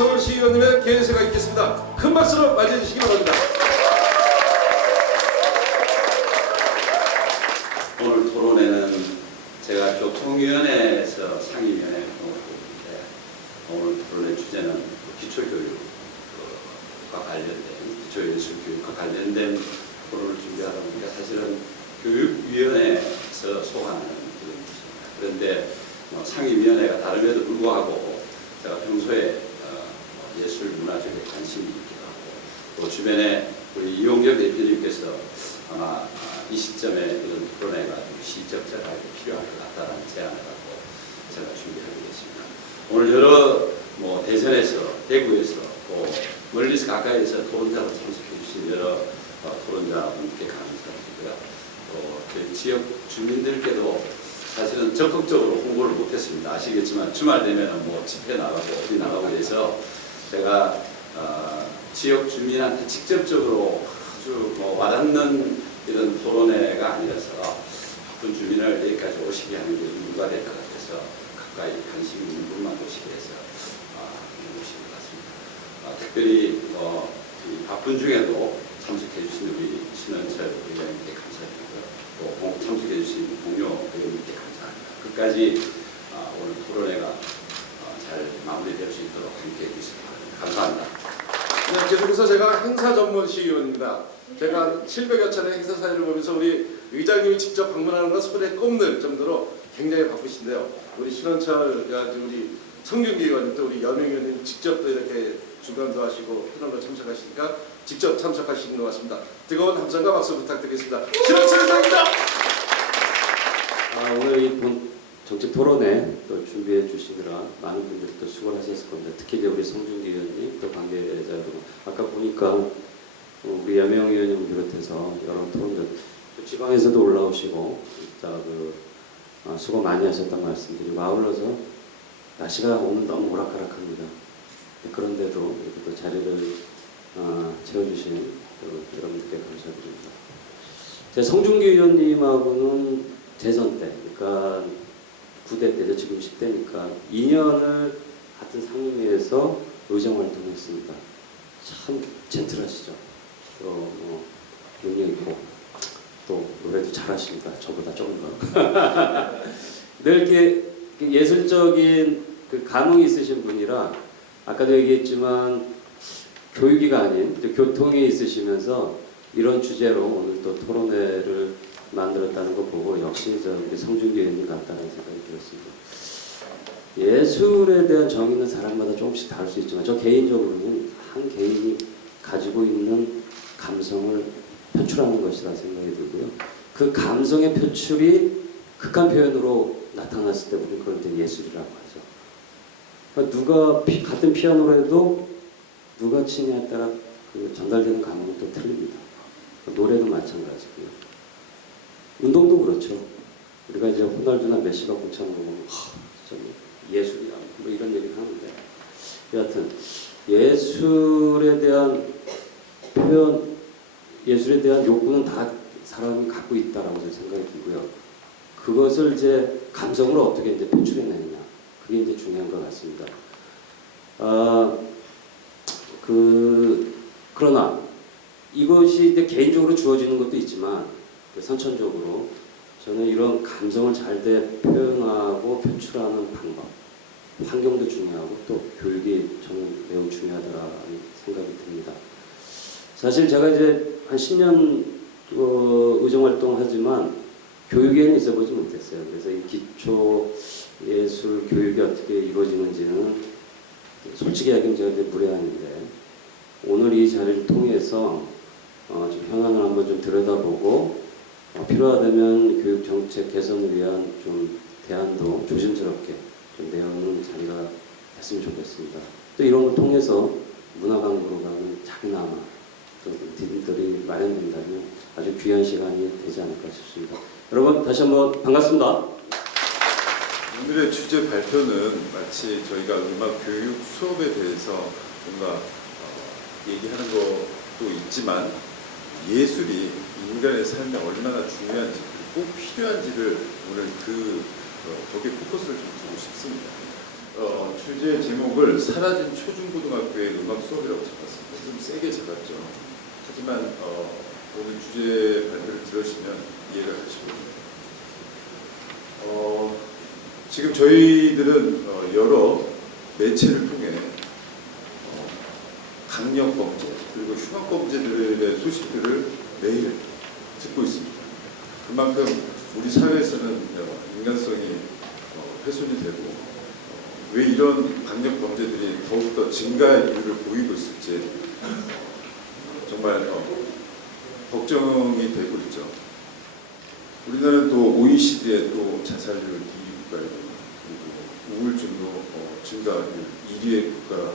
서울시의원님의 개회사가 있겠습니다. 큰 박수로 맞이해 주시기 바랍니다. 오늘 토론회는 제가 교통위원회에서 상임위원회 활동을 하고 있는데, 오늘 토론회 주제는 기초교육과 관련된, 기초예술교육과 관련된 토론을 준비하다 보니까 사실은 교육위원회에서 소관하는 그런 것입니다. 그런데 상임위원회가 다름에도 불구하고 제가 평소에 예술 문화 쪽에 관심이 있기도 하고, 또 주변에 우리 이용경 대표님께서 아마 이 시점에 이런 토론회가 좀 시적절하게 필요할 것 같다는 제안을 갖고 제가 준비하게 됐습니다. 오늘 여러 대전에서, 대구에서, 또 멀리서 가까이에서 토론자로 참석해 주신 여러 토론자분께 감사드리고요. 또 저희 지역 주민들께도 사실은 적극적으로 홍보를 못했습니다. 아시겠지만 주말 되면은 집회 나가고 어디 나가고 해서 제가 지역 주민한테 직접적으로 아주 와닿는 이런 토론회가 아니라서 바쁜 주민을 여기까지 오시게 하는 게 의무가 될 것 같아서 가까이 관심 있는 분만 오시게 해서 오신 것 같습니다. 특별히 이 바쁜 중에도 참석해 주신 우리 신원철 의원님께 감사드리고요. 또 참석해 주신 동료 의원님께 감사합니다. 끝까지 오늘 토론회가 잘 마무리될 수 있도록 함께해 주시기 바랍니다. 감사합니다. 네, 계속해서 제가 행사 전문 시의원입니다. 제가 700여 차례 행사 사회를 보면서 우리 의장님이 직접 방문하는 건 손에 꼽는 정도로 굉장히 바쁘신데요. 우리 신원철 우리 성균기 의원님 또 우리 여명 의원님 직접 또 이렇게 주관도 하시고 토론도 참석하시니까 직접 참석하시는 것 같습니다. 뜨거운 함성과 박수 부탁드리겠습니다. 신원철 의장입니다. 오늘 이 정책 토론회 또 준비해 주시느라 많은 분들이 또 수고를 하셨을 겁니다. 특히 이제 우리 성준기 의원님 또 관계자들 아까 보니까 우리 여명 의원님 비롯해서 여러 토론들 지방에서도 올라오시고 진짜 수고 많이 하셨다는 말씀드리고, 아울러서 날씨가 오늘 너무 오락가락합니다. 그런데도 이렇게 또 자리를 채워주신 여러분들께 감사드립니다. 제 성준기 의원님하고는 재선 때, 그러니까 9대 때죠. 지금 10대니까 2년을 같은 상임위에서 의정 활동했습니다. 참 젠틀하시죠. 또 능력 있고 또 노래도 잘하십니다. 저보다 조금 더. 늘 이렇게 예술적인 감흥이 있으신 분이라, 아까도 얘기했지만 교육이가 아닌 교통이 있으시면서 이런 주제로 오늘 또 토론회를 만들었다는 거 보고 역시 우리 성준기 의원님 같다는 생각이 들었습니다. 예술에 대한 정의는 사람마다 조금씩 다를 수 있지만 저 개인적으로는 한 개인이 가지고 있는 감성을 표출하는 것이라 생각이 들고요. 그 감성의 표출이 극한 표현으로 나타났을 때 우리는 그걸 이제 예술이라고 하죠. 그러니까 누가 같은 피아노로 해도 누가 치냐에 따라 전달되는 감흥은 또 틀립니다. 노래도 마찬가지고요. 운동도 그렇죠. 우리가 이제 호날두나 메시가 공차는 거 보면 진짜 예술이야 이런 얘기를 하는데, 여하튼 예술에 대한 표현, 예술에 대한 욕구는 다 사람이 갖고 있다라고 생각이 들고요. 그것을 이제 감성으로 어떻게 이제 표출해내느냐, 그게 이제 중요한 것 같습니다. 그러나 이것이 이제 개인적으로 주어지는 것도 있지만 선천적으로 저는 이런 감성을 잘 표현하고 표출하는 방법, 환경도 중요하고 또 교육이 저는 매우 중요하다는 생각이 듭니다. 사실 제가 이제 한 10년 의정활동을 하지만 교육에는 있어보지 못했어요. 그래서 이 기초 예술 교육이 어떻게 이루어지는지는 솔직히 얘기하면 제가 이제 무례한데, 오늘 이 자리를 통해서 좀 현안을 한번 좀 들여다보고 필요하다면 교육 정책 개선을 위한 좀 대안도 조심스럽게 좀 내놓는 자리가 됐으면 좋겠습니다. 또 이런 걸 통해서 문화광부로 가는 작은아마 또 디딤돌이 마련된다면 아주 귀한 시간이 되지 않을까 싶습니다. 여러분 다시 한번 반갑습니다. 오늘의 주제 발표는 마치 저희가 음악 교육 수업에 대해서 뭔가 얘기하는 것도 있지만 예술이 인간의 삶에 얼마나 중요한지, 꼭 필요한지를 오늘 거기에 포커스를 좀 두고 싶습니다. 주제 제목을 사라진 초중고등학교의 음악 수업이라고 잡았습니다. 좀 세게 잡았죠. 하지만 오늘 주제 발표를 들으시면 이해가 가실 겁니다. 지금 저희들은 여러 매체를 통해 강력범죄 그리고 흉악범죄들의 소식들을 매일 듣고 있습니다. 그만큼 우리 사회에서는 인간성이 훼손이 되고 왜 이런 강력범죄들이 더욱더 증가할 이유를 보이고 있을지 정말 걱정이 되고 있죠. 우리나라는 또 OECD의 또 자살률 2위 국가이고 그리고 우울증도 증가율 1위의 국가에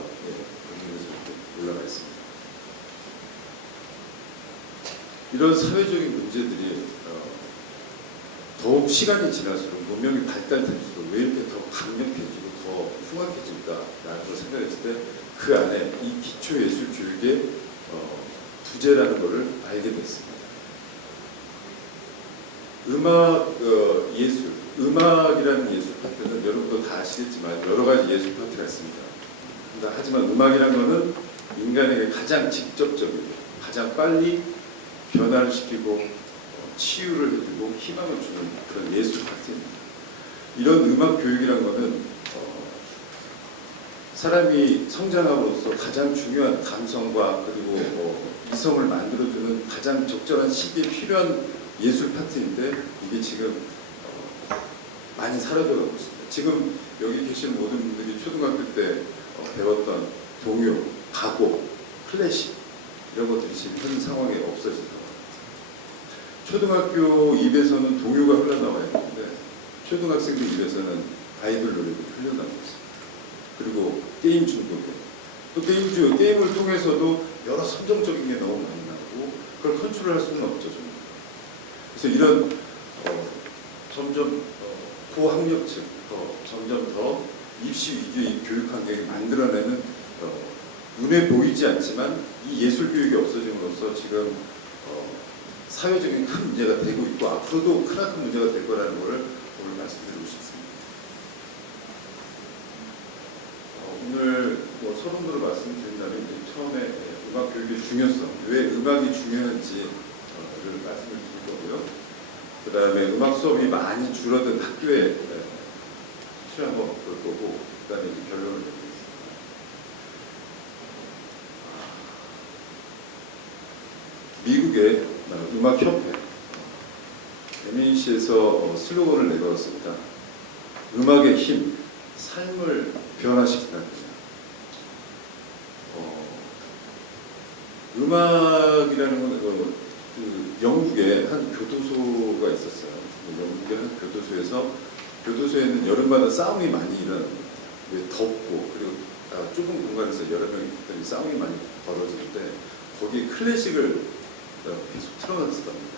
올라가 있습니다. 이런 사회적인 문제들이 더욱 시간이 지날수록 문명이 발달될수록 왜 이렇게 더 강력해지고 더 흉악해질까라는 걸 생각했을 때 그 안에 이 기초예술 교육의 부재라는 것을 알게 됐습니다. 음악이라는 예술 파트는 여러분도 다 아시겠지만 여러 가지 예술 파트가 있습니다. 하지만 음악이라는 것은 인간에게 가장 직접적이고 가장 빨리 변화를 시키고 치유를 해주고 희망을 주는 그런 예술 파트입니다. 이런 음악 교육이라는 것은 사람이 성장함으로써 가장 중요한 감성과 그리고 이성을 만들어주는 가장 적절한 시기에 필요한 예술 파트인데 이게 지금 많이 사라져가고 있습니다. 지금 여기 계신 모든 분들이 초등학교 때 배웠던 동요, 가곡, 클래식 이런 것들이 지금 현 상황에 없어진다고 합니다. 초등학교 입에서는 동요가 흘러나와야 되는데 초등학생들 입에서는 아이돌 노래가 흘러나오고 있습니다. 그리고 게임 중독에 또 게임을 통해서도 여러 선정적인 게 너무 많이 나오고 그걸 컨트롤할 수는 없죠. 좀. 그래서 이런 점점 고학력층부터 점점 더 입시 위주의 교육 환경을 만들어내는 눈에 보이지 않지만 이 예술 교육이 없어짐으로써 지금 사회적인 큰 문제가 되고 있고 앞으로도 크나큰 문제가 될 거라는 것을 오늘 말씀드리고 싶습니다. 오늘 서론으로 말씀드린다면 처음에 음악 교육의 중요성, 왜 음악이 중요한지를 말씀을 드릴 거고요. 그 다음에 음악 수업이 많이 줄어든 학교에 실을 한번 볼 거고, 그 다음에 이제 결론을 내리겠습니다. 미국의 음악협회 MNC에서 슬로건을 내걸었습니다. 음악의 힘, 삶을 변화시킨다. 음악이라는 건 그 영국에 한 교도소가 있었어요. 영국의 한 교도소에는 여름마다 싸움이 많이 일어납니다. 왜 덥고 그리고 좁은 공간에서 여러 명이 있더니 싸움이 많이 벌어지는데 거기에 클래식을 계속 틀어놨었답니다.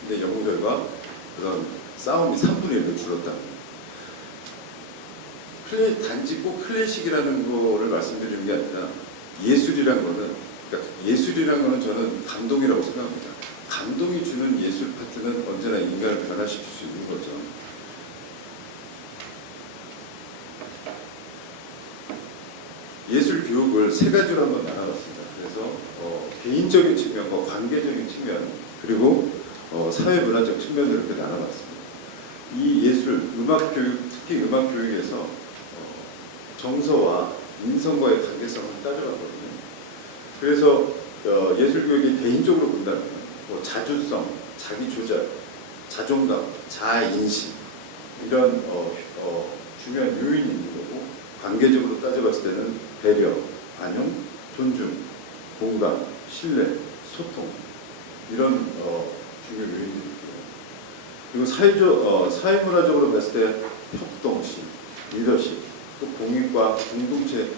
근데 연구 결과 그런 싸움이 3분의 1로 줄었답니다. 단지 꼭 클래식이라는 거를 말씀드리는 게 아니라 예술이라는 거는 저는 감동이라고 생각합니다. 감동이 주는 예술 파트는 언제나 인간을 변화시킬 수 있는 거죠. 예술 교육을 세 가지로 한번 나눠봤습니다. 그래서 개인적인 측면과 관계적인 측면 그리고 사회 문화적 측면으로 이렇게 나눠봤습니다. 이 예술, 음악 교육, 특히 음악 교육에서 정서와 인성과의 관계성을 따져봤거든요. 그래서 예술 교육이 개인적으로 본다면 자주성, 자기 조작, 자존감, 자아인식 이런 중요한 요인이 있는 거고 관계적으로 따져봤을 때는 배려, 반영, 존중, 공감, 신뢰, 소통 이런 중요한 요인들이 있고요. 그리고 사회문화적으로 봤을 때 협동심, 리더십, 또 공익과 공동체를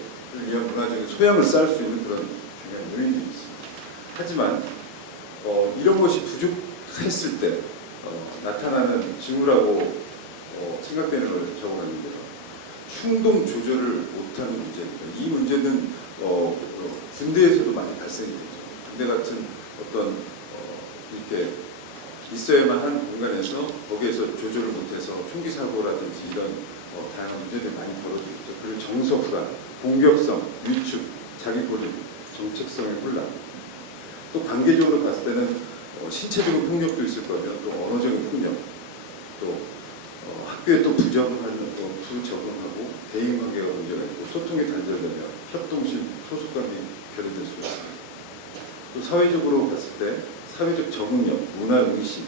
위한 문화적인 소양을 쌓을 수 있는 그런 중요한 요인들이 있습니다. 하지만 이런 것이 부족했을 때 나타나는 징후라고 생각되는 걸 적어놨는데요. 충동 조절을 못하는 문제입니다. 이 문제는 군대에서도 많이 발생이 되죠. 군대 같은 어떤 이렇게 있어야만 한 공간에서 거기에서 조절을 못해서 총기 사고라든지 이런 다양한 문제들이 많이 벌어지고 있죠. 그리고 정서 불안, 공격성, 위축, 자기 고집, 정체성의 혼란. 또 관계적으로 봤을 때는 신체적인 폭력도 있을 거고요. 또 언어적인 폭력, 또 학교에 또 부적응하고 대인 관계가 문제가 있고 소통이 단절되며 협동심, 소속감이 결여될 수가 있습니다. 또 사회적으로 봤을 때 사회적 적응력, 문화 의식,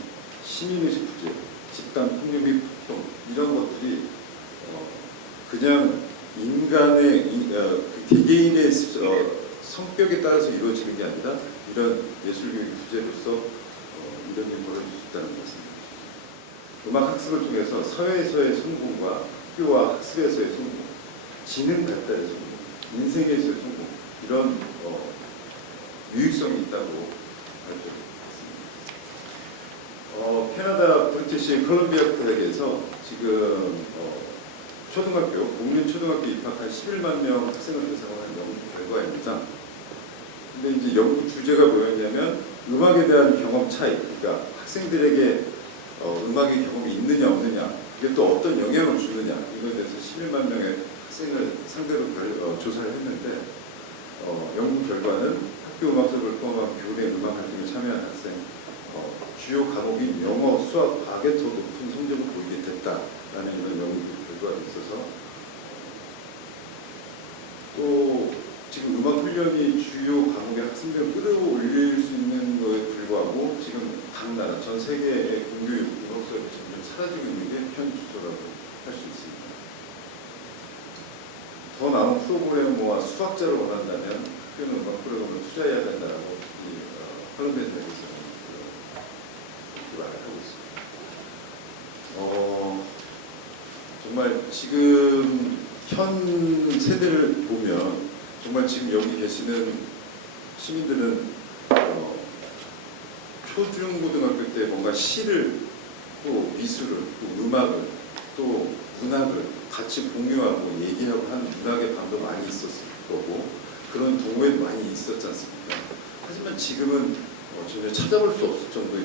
시민의식 부재, 집단 폭력 및 폭동 이런 것들이 그냥 인간의 그 개개인의 성격에 따라서 이루어지는 게 아니라 이런 예술교육 부재로서 이런 일이 벌어질 수 있다는 것입니다. 음악 학습을 통해서 사회에서의 성공과 학교와 학습에서의 성공, 지능 발달의 성공, 인생에서의 성공 이런 유익성이 있다고 발표했습니다. 캐나다 브리티시 컬럼비아 대학에서 지금 초등학교, 공립 초등학교 입학한 11만 명 학생을 대상으로 한 연구 결과입니다. 근데 이제 연구 주제가 뭐였냐면 음악에 대한 경험 차이, 그러니까 학생들에게 음악의 경험이 있느냐 없느냐, 이게 또 어떤 영향을 주느냐 이거에 대해서 11만 명의 학생을 상대로 조사를 했는데 연구 결과는 학교 음악 수업을 포함한 교내 음악 활동에 참여한 학생 주요 과목인 영어, 수학, 과학에 더 높은 성적을 보이게 됐다라는 이런 연구 결과가 있어서 또 지금 음악 훈련이 주요 과목의 학생들을 끌어올릴 수 있는 것에 불구하고 지금 각 나라, 전 세계의 공교육 음악 수업이 점점 사라지고 있는 게 현 주소라고 할 수 있습니다. 더 나은 프로그래머와 수학자를 원한다면 학교는 음악 프로그램을 투자해야 된다고 이 컬럼비아 대학에서 말을 하고 있습니다. 정말 지금 현 세대를 보면 정말 지금 여기 계시는 시민들은 초중고등학교 때 뭔가 시를 또 미술을 또 음악을 또 문학을 같이 공유하고 얘기하고 하는 문학의 방도 많이 있었을 거고 그런 동호회도 많이 있었지 않습니까? 하지만 지금은 전혀 찾아볼 수 없을 정도의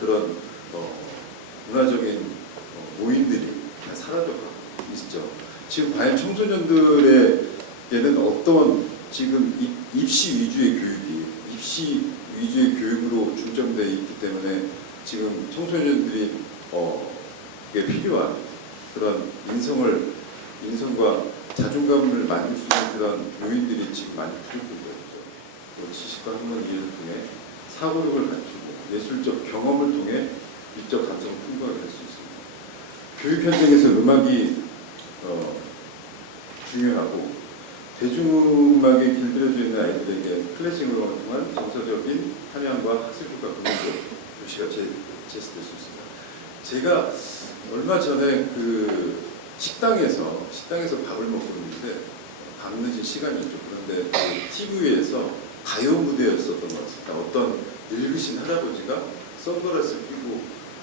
그런 문화적인 모임들이 다 사라져가고 있죠. 지금 과연 청소년들에게는 어떤 지금 입시 위주의 교육이 입시 위주의 교육으로 중점되어 있기 때문에 지금 청소년들이 필요한 그런 인성과 자존감을 만들 수 있는 그런 요인들이 지금 많이 부족하고 있죠. 지식과 학문 이해를 통해 사고력을 갖추고 예술적 경험을 통해 미적 감성을 풍부하게 할 수 있습니다. 교육 현장에서 음악이 중요하고 대중음악에 길들여져 있는 아이들에게 클래식 음악을 통한 정서적인 한양과 학습효과 긍정적 교시가 제시될 수 있습니다. 제가 얼마 전에 그 식당에서 밥을 먹고 있는데 밤늦은 시간이었죠. 그런데 그 TV에서 가요 무대였었던 것 같습니다. 어떤 늙으신 할아버지가 선글라스를 끼고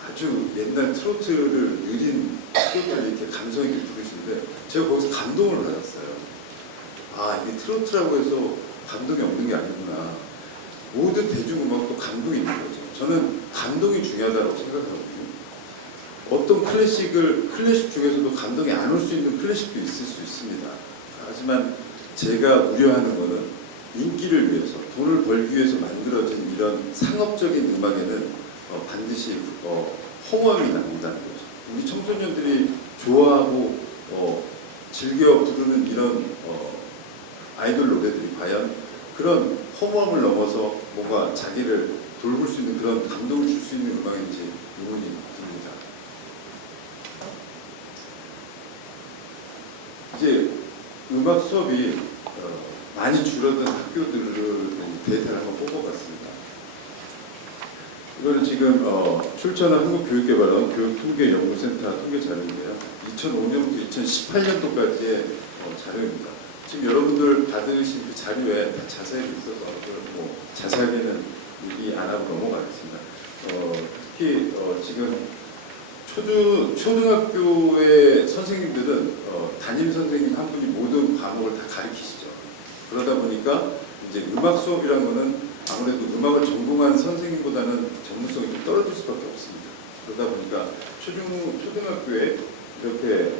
아주 옛날 트로트를 느린 트로트를 이렇게 감성 있게 부르시는데 제가 거기서 감동을 받았어요. 아, 이게 트로트라고 해서 감동이 없는 게 아니구나. 모든 대중음악도 감동이 있는 거죠. 저는 감동이 중요하다고 생각하거든요. 어떤 클래식 중에서도 감동이 안 올 수 있는 클래식도 있을 수 있습니다. 하지만 제가 우려하는 것은 인기를 위해서, 돈을 벌기 위해서 만들어진 이런 상업적인 음악에는 반드시 허무함이 남는다는 거죠. 우리 청소년들이 좋아하고 즐겨 부르는 이런 아이돌 노래들이 과연 그런 허무함을 넘어서 뭔가 자기를 돌볼 수 있는 그런 감동을 줄 수 있는 음악인지 의문이 듭니다. 이제 음악 수업이 많이 줄어든 학교들을 데이터를 한번 뽑아봤습니다. 이거는 지금 출전한 한국교육개발원 교육통계연구센터 통계 자료인데요. 2005년부터 2018년도까지의 자료입니다. 지금 여러분들 받으신 그 자료에 다 자세히 있어서 자세하게는 얘기 안 하고 넘어가겠습니다. 특히 지금 초등학교의 선생님들은 담임 선생님 한 분이 모든 과목을 다 가르치시죠. 그러다 보니까 이제 음악 수업이란 거는 아무래도 음악을 전공한 선생님보다는 전문성이 좀 떨어질 수밖에 없습니다. 그러다 보니까 초등학교에 이렇게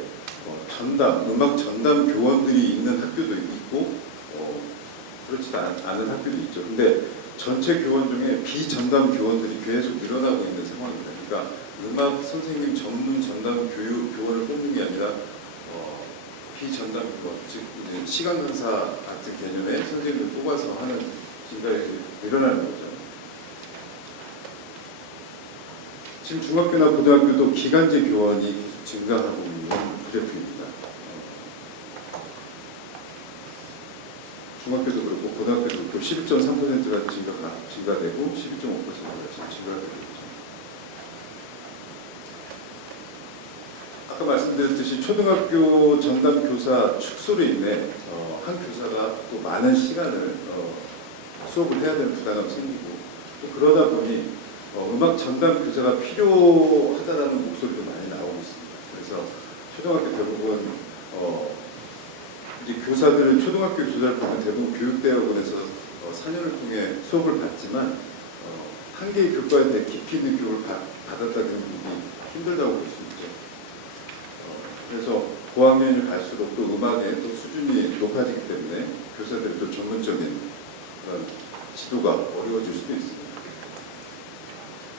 음악 전담 교원들이 있는 학교도 있고 그렇지 않은 학교도 있죠. 근데 전체 교원 중에 비전담 교원들이 계속 늘어나고 있는 상황입니다. 그러니까 음악 선생님 전문 전담 교원을 뽑는 게 아니라 비전담 교원, 즉 이제 시간 강사 같은 개념의 선생님을 뽑아서 하는 진단이 늘어나는 거죠. 지금 중학교나 고등학교도 기간제 교원이 계속 증가하고 있는 그래프입니다. 중학교도 그렇고 고등학교도 그렇고 11.3%가 증가되고 12.5%가 지금 증가되고 있죠. 아까 말씀드렸듯이 초등학교 전담 교사 축소로 인해 한 교사가 또 많은 시간을 수업을 해야 되는 부담감이 생기고 또 그러다 보니 음악 전담 교사가 필요하다는 목소리도 많이 나오고 있습니다. 그래서 초등학교 대부분 이제 교사들은 초등학교 교사를 보면 대부분 교육대학원에서 4년을 통해 수업을 받지만 한 개의 교과에 대해 깊이 있는 교육을 받았다는 분이 힘들다고 볼 수 있죠. 그래서 고학년이 갈수록 또 음악의 또 수준이 높아지기 때문에 교사들이 또 전문적인 그런 지도가 어려워질 수도 있습니다.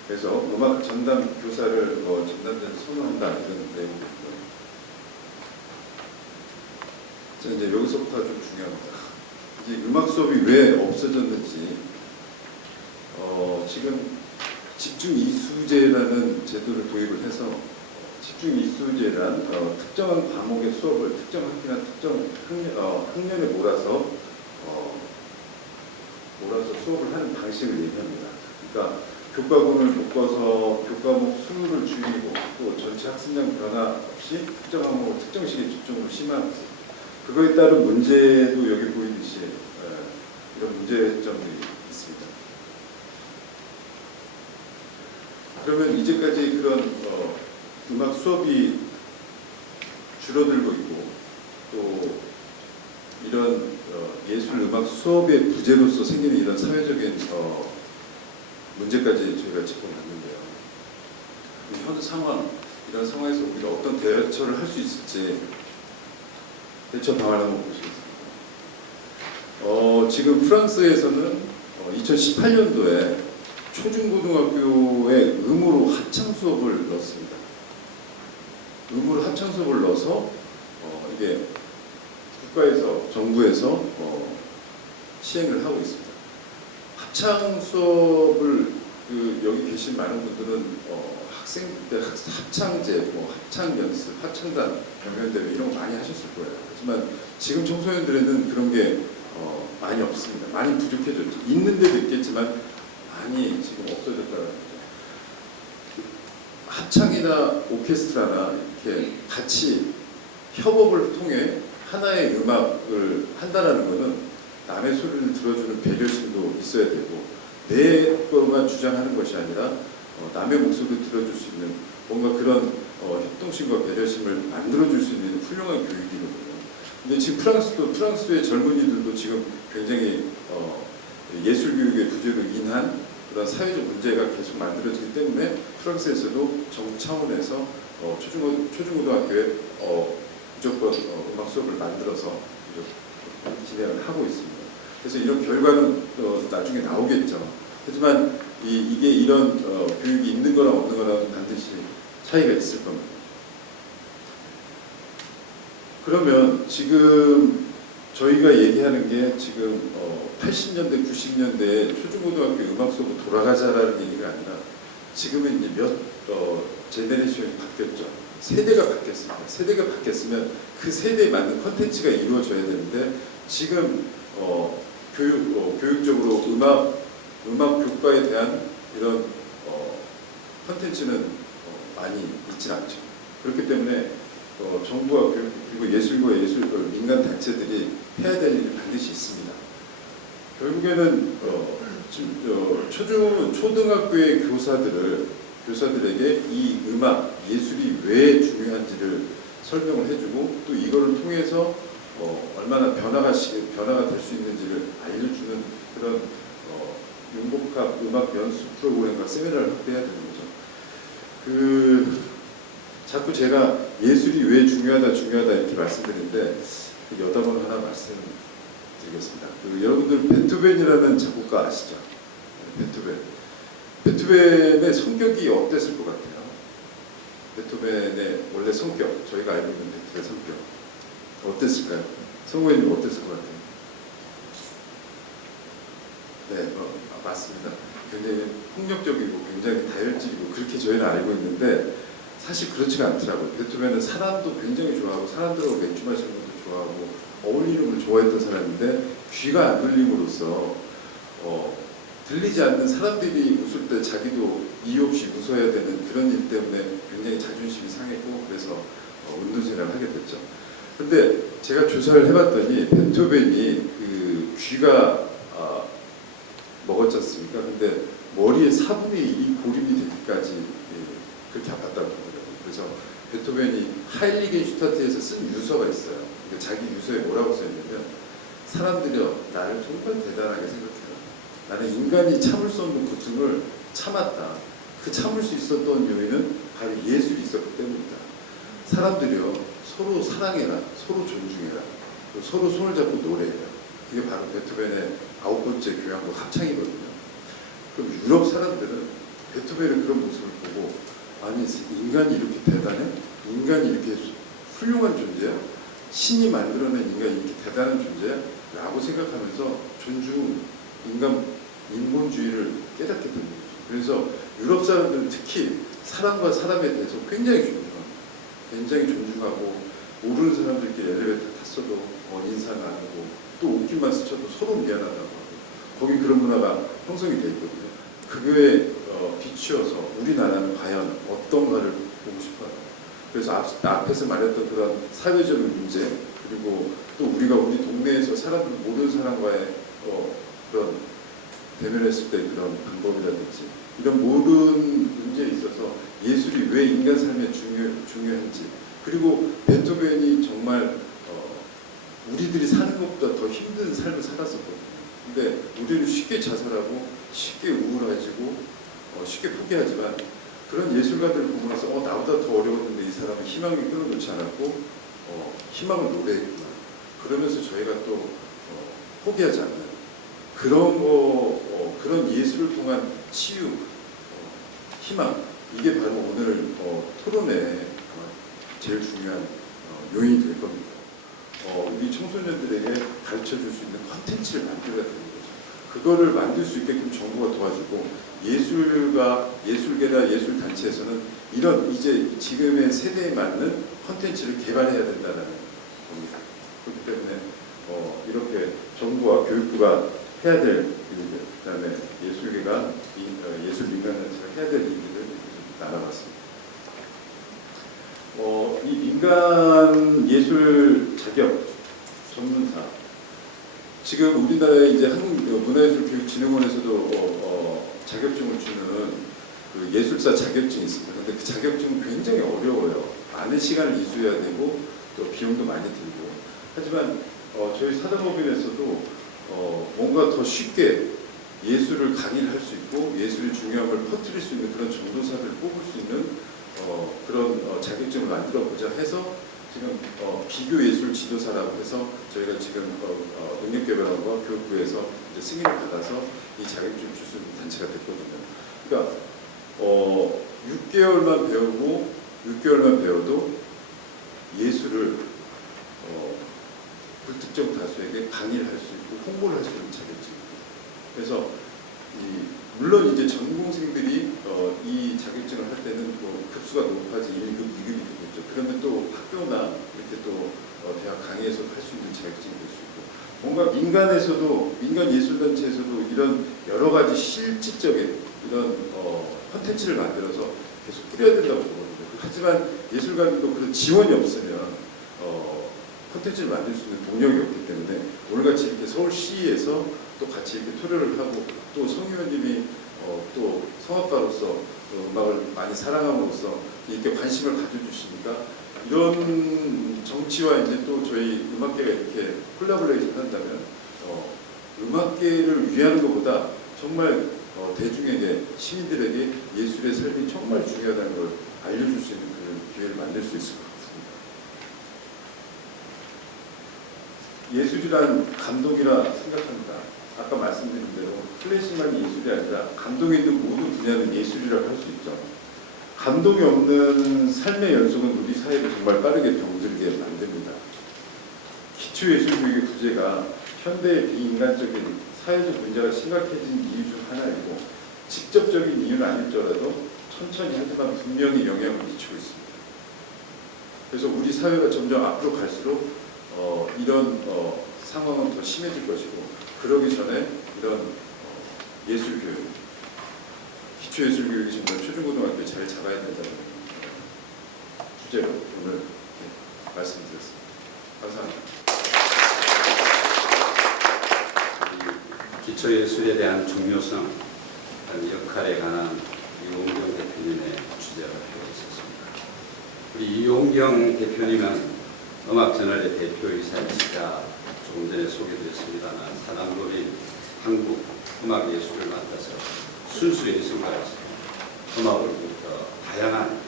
그래서 음악 전담 교사를 전담자를 선호한다 이런 내용이고요. 자, 이제 여기서부터 좀 중요합니다. 이제 음악 수업이 왜 없어졌는지 지금 집중 이수제라는 제도를 도입을 해서 집중 이수제란 특정한 과목의 수업을 특정 학기나 특정 학년에 몰아서 수업을 하는 방식을 얘기합니다. 그러니까 교과금을 묶어서 교과목 수를 줄이고 또 전체 학습량 변화 없이 특정 과목을 특정 시기에 집중으로 심화하는 그거에 따른 문제도 여기 보이듯이 이런 문제점들이 있습니다. 그러면 이제까지 그런 음악 수업이 줄어들고 있고 또 이런 예술 음악 수업의 부재로서 생기는 이런 사회적인 문제까지 저희가 짚어봤는데요. 현 상황, 이런 상황에서 우리가 어떤 대처를 할 수 있을지 대처 방안을 한번 보시겠습니다. 지금 프랑스에서는 2018년도에 초중고등학교에 의무로 합창 수업을 넣었습니다. 의무로 합창 수업을 넣어서 이게 국가에서 정부에서 시행을 하고 있습니다. 합창 수업을 여기 계신 많은 분들은 학생 때 합창제, 합창 연습, 합창단, 경연대회 이런 거 많이 하셨을 거예요. 하지만 지금 청소년들에는 그런 게 많이 없습니다. 많이 부족해졌죠. 있는 데도 있겠지만 많이 지금 없어졌다는 거죠. 합창이나 오케스트라나 이렇게 같이 협업을 통해 하나의 음악을 한다라는 것은 남의 소리를 들어주는 배려심도 있어야 되고 내 것만 주장하는 것이 아니라 남의 목소리를 들어줄 수 있는 뭔가 그런 협동심과 배려심을 만들어줄 수 있는 훌륭한 교육이거든요. 근데 지금 프랑스의 젊은이들도 지금 굉장히 예술 교육의 부재로 인한 그런 사회적 문제가 계속 만들어지기 때문에 프랑스에서도 정부 차원에서 초중고등학교에 무조건 음악 수업을 만들어서 진행을 하고 있습니다. 그래서 이런 결과는 나중에 나오겠죠. 하지만 이게 이런 교육이 있는 거랑 없는 거랑 반드시 차이가 있을 겁니다. 그러면 지금 저희가 얘기하는 게 지금 80년대, 90년대에 초중고등학교 음악 수업으로 돌아가자라는 얘기가 아니라 지금은 이제 몇 제네레이션이 바뀌었죠. 세대가 바뀌었습니다. 세대가 바뀌었으면 그 세대에 맞는 컨텐츠가 이루어져야 되는데 지금 교육적으로 음악 교과에 대한 이런 컨텐츠는 많이 있지 않죠. 그렇기 때문에 정부와 교육 그리고 예술과 민간 단체들이 해야 될 일이 반드시 있습니다. 결국에는 지금 초등학교의 교사들에게 이 음악 예술이 왜 중요한지를 설명을 해주고 또 이거를 통해서 얼마나 변화가 될 수 있는지를 알려주는 그런 융복합 음악 연수 프로그램과 세미나를 확대해야 되는 거죠. 자꾸 제가 예술이 왜 중요하다 이렇게 말씀드리는데 그 여담을 하나 말씀드리겠습니다. 여러분들 베토벤이라는 작곡가 아시죠? 베토벤의 성격이 어땠을 것 같아요? 베토벤의 원래 성격, 저희가 알고 있는 베토벤 성격 어땠을까요? 성우님 어땠을 것 같아요? 네, 맞습니다. 굉장히 폭력적이고 굉장히 다혈질이고 그렇게 저희는 알고 있는데 사실 그렇지가 않더라고요. 베토벤은 사람도 굉장히 좋아하고 사람들하고 맥주 마시는 것도 좋아하고 어울리는 걸 좋아했던 사람인데 귀가 안 들림으로써 들리지 않는 사람들이 웃을 때 자기도 이유 없이 웃어야 되는 그런 일 때문에 굉장히 자존심이 상했고 그래서 운동생활을 하게 됐죠. 근데 제가 조사를 해봤더니 베토벤이 그 귀가 먹었지 않습니까? 근데 머리에 4분의 1이 고립이 되기까지 그렇게 아팠다고 하더라고요. 그래서 베토벤이 하일리겐슈타트에서 쓴 유서가 있어요. 그러니까 자기 유서에 뭐라고 써있냐면 사람들이여 나를 정말 대단하게 생각해요. 나는 인간이 참을 수 없는 고통을 참았다. 그 참을 수 있었던 요인은 바로 예술이 있었기 때문이다. 사람들이여 서로 사랑해라. 서로 존중해라. 서로 손을 잡고 노래해라. 그게 바로 베토벤의 9번째 교향곡 합창이거든요. 그럼 유럽 사람들은 베토벤의 그런 모습을 보고 아니 인간이 이렇게 대단해? 인간이 이렇게 훌륭한 존재야? 신이 만들어낸 인간이 이렇게 대단한 존재야? 라고 생각하면서 인본주의를 깨닫게 된 거죠. 그래서 유럽 사람들은 특히 사람과 사람에 대해서 굉장히 존중하고 모르는 사람들끼리 엘리베이터 탔어도 인사 나누고 또 웃기만 스쳐도 서로 미안하다고 하고 거기 그런 문화가 형성이 돼 있거든요. 그거에 비추어서 우리나라는 과연 어떤가를 보고 싶어요. 그래서 앞에서 말했던 그런 사회적인 문제 그리고 또 우리가 우리 동네에서 사람들 모르는 사람과의 그런 대면했을 때 그런 방법이라든지 이런 모든 문제에 있어서 예술이 왜 인간 삶에 중요한지 그리고 베토벤이 정말 우리들이 사는 것보다 더 힘든 삶을 살았었거든요. 근데 우리는 쉽게 자살하고 쉽게 우울해지고 쉽게 포기하지만 그런 예술가들을 보면서 나보다 더 어려웠는데 이 사람은 희망이 끊어놓지 않았고 희망을 노래했구나. 그러면서 저희가 또 포기하지 않는 그런 예술을 통한 치유, 희망 이게 바로 오늘 토론의 제일 중요한 요인이 될 겁니다. 우리 청소년들에게 가르쳐줄 수 있는 컨텐츠를 만들어야 되는 거죠. 그거를 만들 수 있게끔 정부가 도와주고 예술계나 예술단체에서는 이런 이제 지금의 세대에 맞는 컨텐츠를 개발해야 된다는 겁니다. 그렇기 때문에 이렇게 정부와 교육부가 해야 될 일들, 그다음에 예술계가 예술민간단체가 해야 될 일들을 나눠봤습니다. 이 민간 예술 자격 전문사 지금 우리나라에 이제 한국문화예술교육진흥원에서도 자격증을 주는 그 예술사 자격증이 있습니다. 근데 그 자격증은 굉장히 어려워요. 많은 시간을 이수해야 되고 또 비용도 많이 들고. 하지만 저희 사단법인에서도 뭔가 더 쉽게 예술을 강의를 할 수 있고 예술의 중요함을 퍼뜨릴 수 있는 그런 전도사들을 뽑을 수 있는 그런 자격증을 만들어 보자 해서 지금 비교 예술 지도사라고 해서 저희가 지금 능력개발원과 교육부에서 이제 승인을 받아서 이 자격증을 줄 수 있는 단체가 됐거든요. 그러니까 6개월만 배워도 예술을 불특정 다수에게 강의를 할 수 있고 홍보를 할 수 있는 자격증입니다. 그래서 물론 이제 전공생들이 이 자격증을 할 때는 또 급수가 높아지 1급, 2급이 되겠죠. 그러면 또 학교나 이렇게 또 대학 강의에서 할 수 있는 자격증이 될 수 있고 뭔가 민간 예술단체에서도 이런 여러 가지 실질적인 이런 콘텐츠를 만들어서 계속 뿌려야 된다고 보거든요. 하지만 예술가들도 그런 지원이 없으면 콘텐츠를 만들 수 있는 동력이 없기 때문에 오늘같이 이렇게 서울시에서 또 같이 이렇게 토론을 하고 또 성 의원님이 또 성악가로서 음악을 많이 사랑함으로써 이렇게 관심을 가져주시니까 이런 정치와 이제 또 저희 음악계가 이렇게 콜라보레이션 한다면 음악계를 위하는 것보다 정말 대중에게 시민들에게 예술의 삶이 정말 중요하다는 걸 알려줄 수 있는 그런 기회를 만들 수 있을 것 같습니다. 예술이란 감동이라 생각합니다. 아까 말씀드린 대로 클래식만이 예술이 아니라 감동이 있는 모든 분야는 예술이라고 할 수 있죠. 감동이 없는 삶의 연속은 우리 사회를 정말 빠르게 병들게 만듭니다. 기초예술교육의 부재가 현대의 비인간적인 사회적 문제가 심각해진 이유 중 하나이고 직접적인 이유는 아닐지라도 천천히 하지만 분명히 영향을 미치고 있습니다. 그래서 우리 사회가 점점 앞으로 갈수록 이런 상황은 더 심해질 것이고 그러기 전에 이런 예술교육, 기초예술교육이 정말 초중고등학교에 잘 잡아야 된다는 주제로 오늘 말씀드렸습니다. 감사합니다. 기초예술에 대한 중요성, 역할에 관한 이용경 대표님의 주제를 하고 있었습니다. 우리 이용경 대표님은 음악저널의 대표이사이시자 조금 전에 소개드렸습니다만 사단법인 한국 음악예술을 맡아서 순수예술가로서 음악으로부터 다양한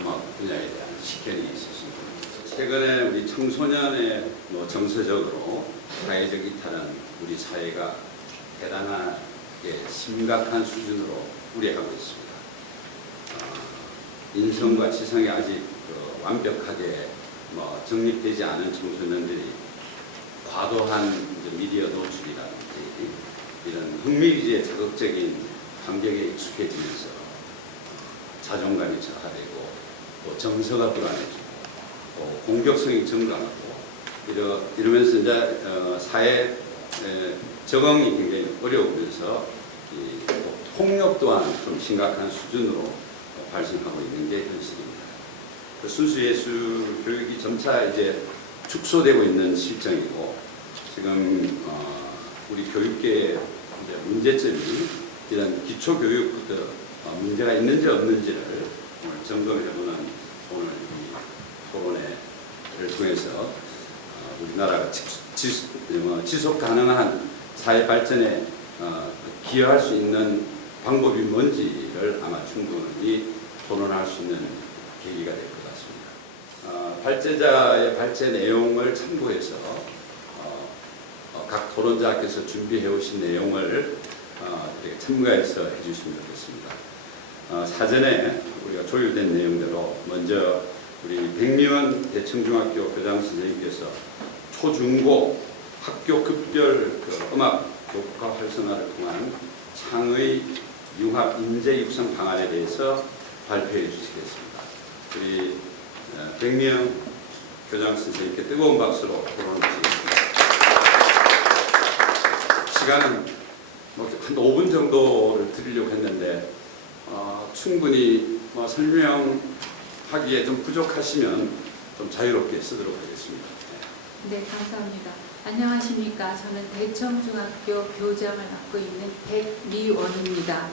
음악 분야에 대한 식견이 있었습니다. 최근에 우리 청소년의 정서적으로 사회적 이탈은 우리 사회가 대단하게 심각한 수준으로 우려하고 있습니다. 인성과 지성이 아직 완벽하게 정립되지 않은 청소년들이 과도한 미디어 노출이라든지 이런 흥미주의의 자극적인 환경에 익숙해지면서 자존감이 저하되고 또 정서가 불안해지고 또 공격성이 증가하고 이러면서 이제 사회 적응이 굉장히 어려우면서 폭력 또한 좀 심각한 수준으로 발생하고 있는 게 현실입니다. 순수 예술 교육이 점차 이제 축소되고 있는 실정이고 지금 우리 교육계의 문제점이 이런 기초 교육부터 문제가 있는지 없는지를 오늘 점검해보는 오늘 이 토론회를 통해서 우리나라가 지속 가능한 사회 발전에 기여할 수 있는 방법이 뭔지를 아마 충분히 토론할 수 있는 계기가 될 것 같습니다. 발제자의 발제 내용을 참고해서 각 토론자께서 준비해 오신 내용을 참고해서 해주시면 좋겠습니다. 사전에 우리가 조율된 내용대로 먼저 우리 백미원 대청중학교 교장 선생님께서 초중고 학교 급별 음악 교과 활성화를 통한 창의 융합 인재 육성 방안에 대해서 발표해 주시겠습니다. 우리 백미영 교장 선생님께 뜨거운 박수로 토론을 하시겠습니다. 시간은 한 5분 정도를 드리려고 했는데 충분히 설명하기에 좀 부족하시면 좀 자유롭게 쓰도록 하겠습니다. 네, 감사합니다. 안녕하십니까. 저는 대청중학교 교장을 맡고 있는 백미원입니다.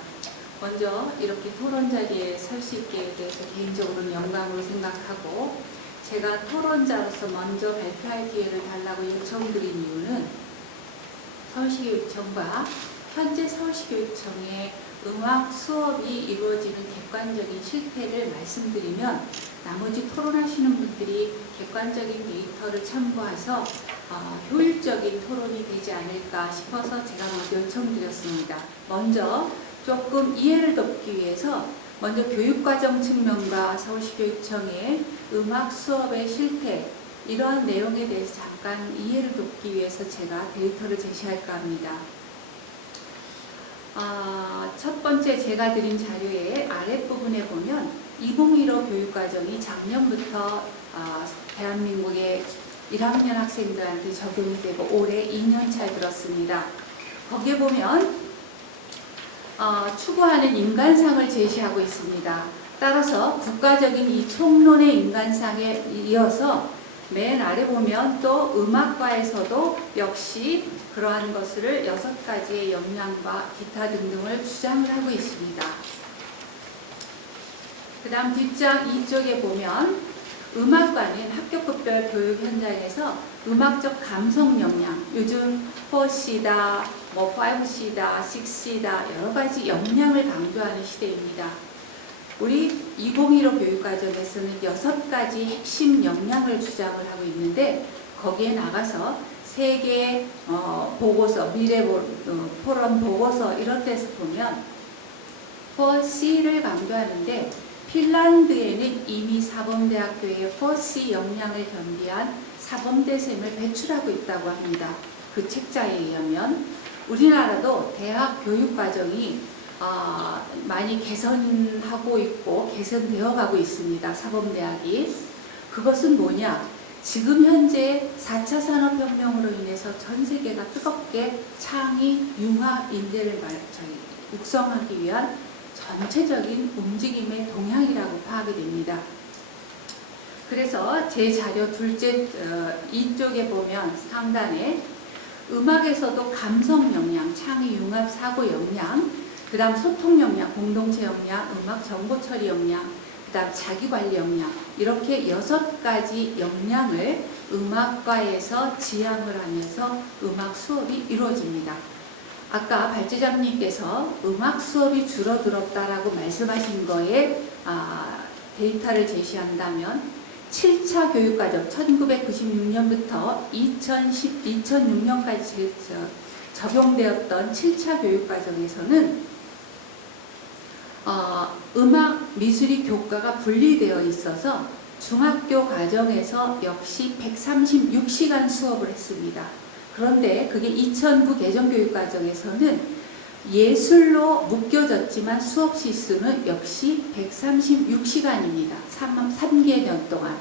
먼저 이렇게 토론 자리에 설 수 있게 돼서 개인적으로는 영광으로 생각하고 제가 토론자로서 먼저 발표할 기회를 달라고 요청드린 이유는 서울시교육청과 현재 서울시교육청의 음악 수업이 이루어지는 객관적인 실태를 말씀드리면 나머지 토론하시는 분들이 객관적인 데이터를 참고해서 효율적인 토론이 되지 않을까 싶어서 제가 먼저 요청드렸습니다. 먼저 조금 이해를 돕기 위해서 먼저 교육과정 측면과 서울시교육청의 음악 수업의 실태 이러한 내용에 대해서 잠깐 이해를 돕기 위해서 제가 데이터를 제시할까 합니다. 첫 번째 제가 드린 자료의 아랫부분에 보면 2015 교육과정이 작년부터 대한민국의 1학년 학생들한테 적용이 되고 올해 2년차에 들었습니다. 거기에 보면 추구하는 인간상을 제시하고 있습니다. 따라서 국가적인 이 총론의 인간상에 이어서 맨 아래 보면 또 음악과에서도 역시 그러한 것을 6가지의 역량과 기타 등등을 주장을 하고 있습니다. 그 다음 뒷장 2쪽에 보면 음악과는 학교급별 교육 현장에서 음악적 감성 역량, 요즘 4C다, 5C다, 6C다 여러 가지 역량을 강조하는 시대입니다. 우리 2015 교육과정에서는 6가지 핵심 역량을 주장을 하고 있는데 거기에 나가서 세계 보고서, 미래 포럼 보고서 이런 데서 보면 4C를 강조하는데 핀란드에는 이미 사범대학교에 4C 역량을 겸비한 사범대생을 배출하고 있다고 합니다. 그 책자에 의하면 우리나라도 대학 교육과정이 많이 개선하고 있고 개선되어 가고 있습니다. 사범대학이. 그것은 뭐냐? 지금 현재 4차 산업혁명으로 인해서 전 세계가 뜨겁게 창의, 융합 인재를 육성하기 위한 전체적인 움직임의 동향이라고 파악이 됩니다. 그래서 제 자료 둘째 이쪽에 보면 상단에 음악에서도 감성 역량, 창의, 융합, 사고 역량, 그 다음 소통 역량, 공동체 역량, 음악 정보 처리 역량, 그 다음 자기관리 역량, 이렇게 6가지 역량을 음악과에서 지향을 하면서 음악 수업이 이루어집니다. 아까 발제장님께서 음악 수업이 줄어들었다라고 말씀하신 거에 데이터를 제시한다면 7차 교육과정 1996년부터 2006년까지 적용되었던 7차 교육과정에서는 음악 미술이 교과가 분리되어 있어서 중학교 과정에서 역시 136시간 수업을 했습니다. 그런데 그게 2009 개정교육과정에서는 예술로 묶여졌지만 수업 시수는 역시 136시간입니다. 3개년 동안.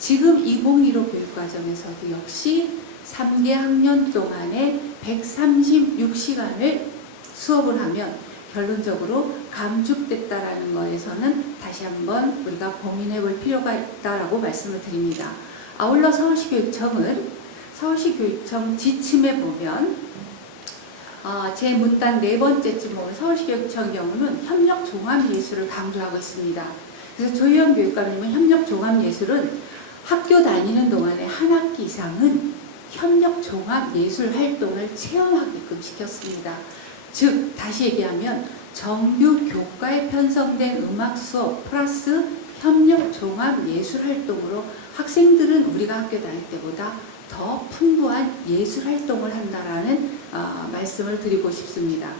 지금 2015 교육과정에서도 역시 3개 학년 동안에 136시간을 수업을 하면 결론적으로 감축됐다라는 거에서는 다시 한번 우리가 고민해 볼 필요가 있다라고 말씀을 드립니다. 아울러 서울시 교육청 지침에 보면 제 문단 4번째쯤 보면 서울시 교육청 경우는 협력 종합 예술을 강조하고 있습니다. 그래서 조희영 교육감님은 협력 종합 예술은 학교 다니는 동안에 한 학기 이상은 협력 종합 예술 활동을 체험하게끔 시켰습니다. 즉 다시 얘기하면 정규 교과에 편성된 음악 수업 플러스 협력 종합 예술 활동으로 학생들은 우리가 학교 다닐 때보다 더 풍부한 예술 활동을 한다라는 말씀을 드리고 싶습니다.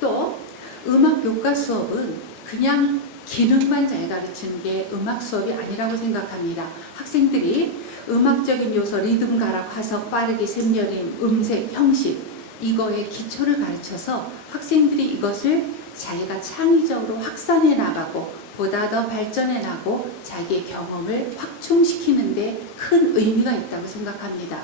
또 음악 교과 수업은 그냥 기능만 잘 가르치는 게 음악 수업이 아니라고 생각합니다. 학생들이 음악적인 요소, 리듬, 가락, 화석, 빠르게 샘여림, 음색, 형식 이거에 기초를 가르쳐서 학생들이 이것을 자기가 창의적으로 확산해 나가고 보다 더 발전해 나고 자기의 경험을 확충시키는 데 큰 의미가 있다고 생각합니다.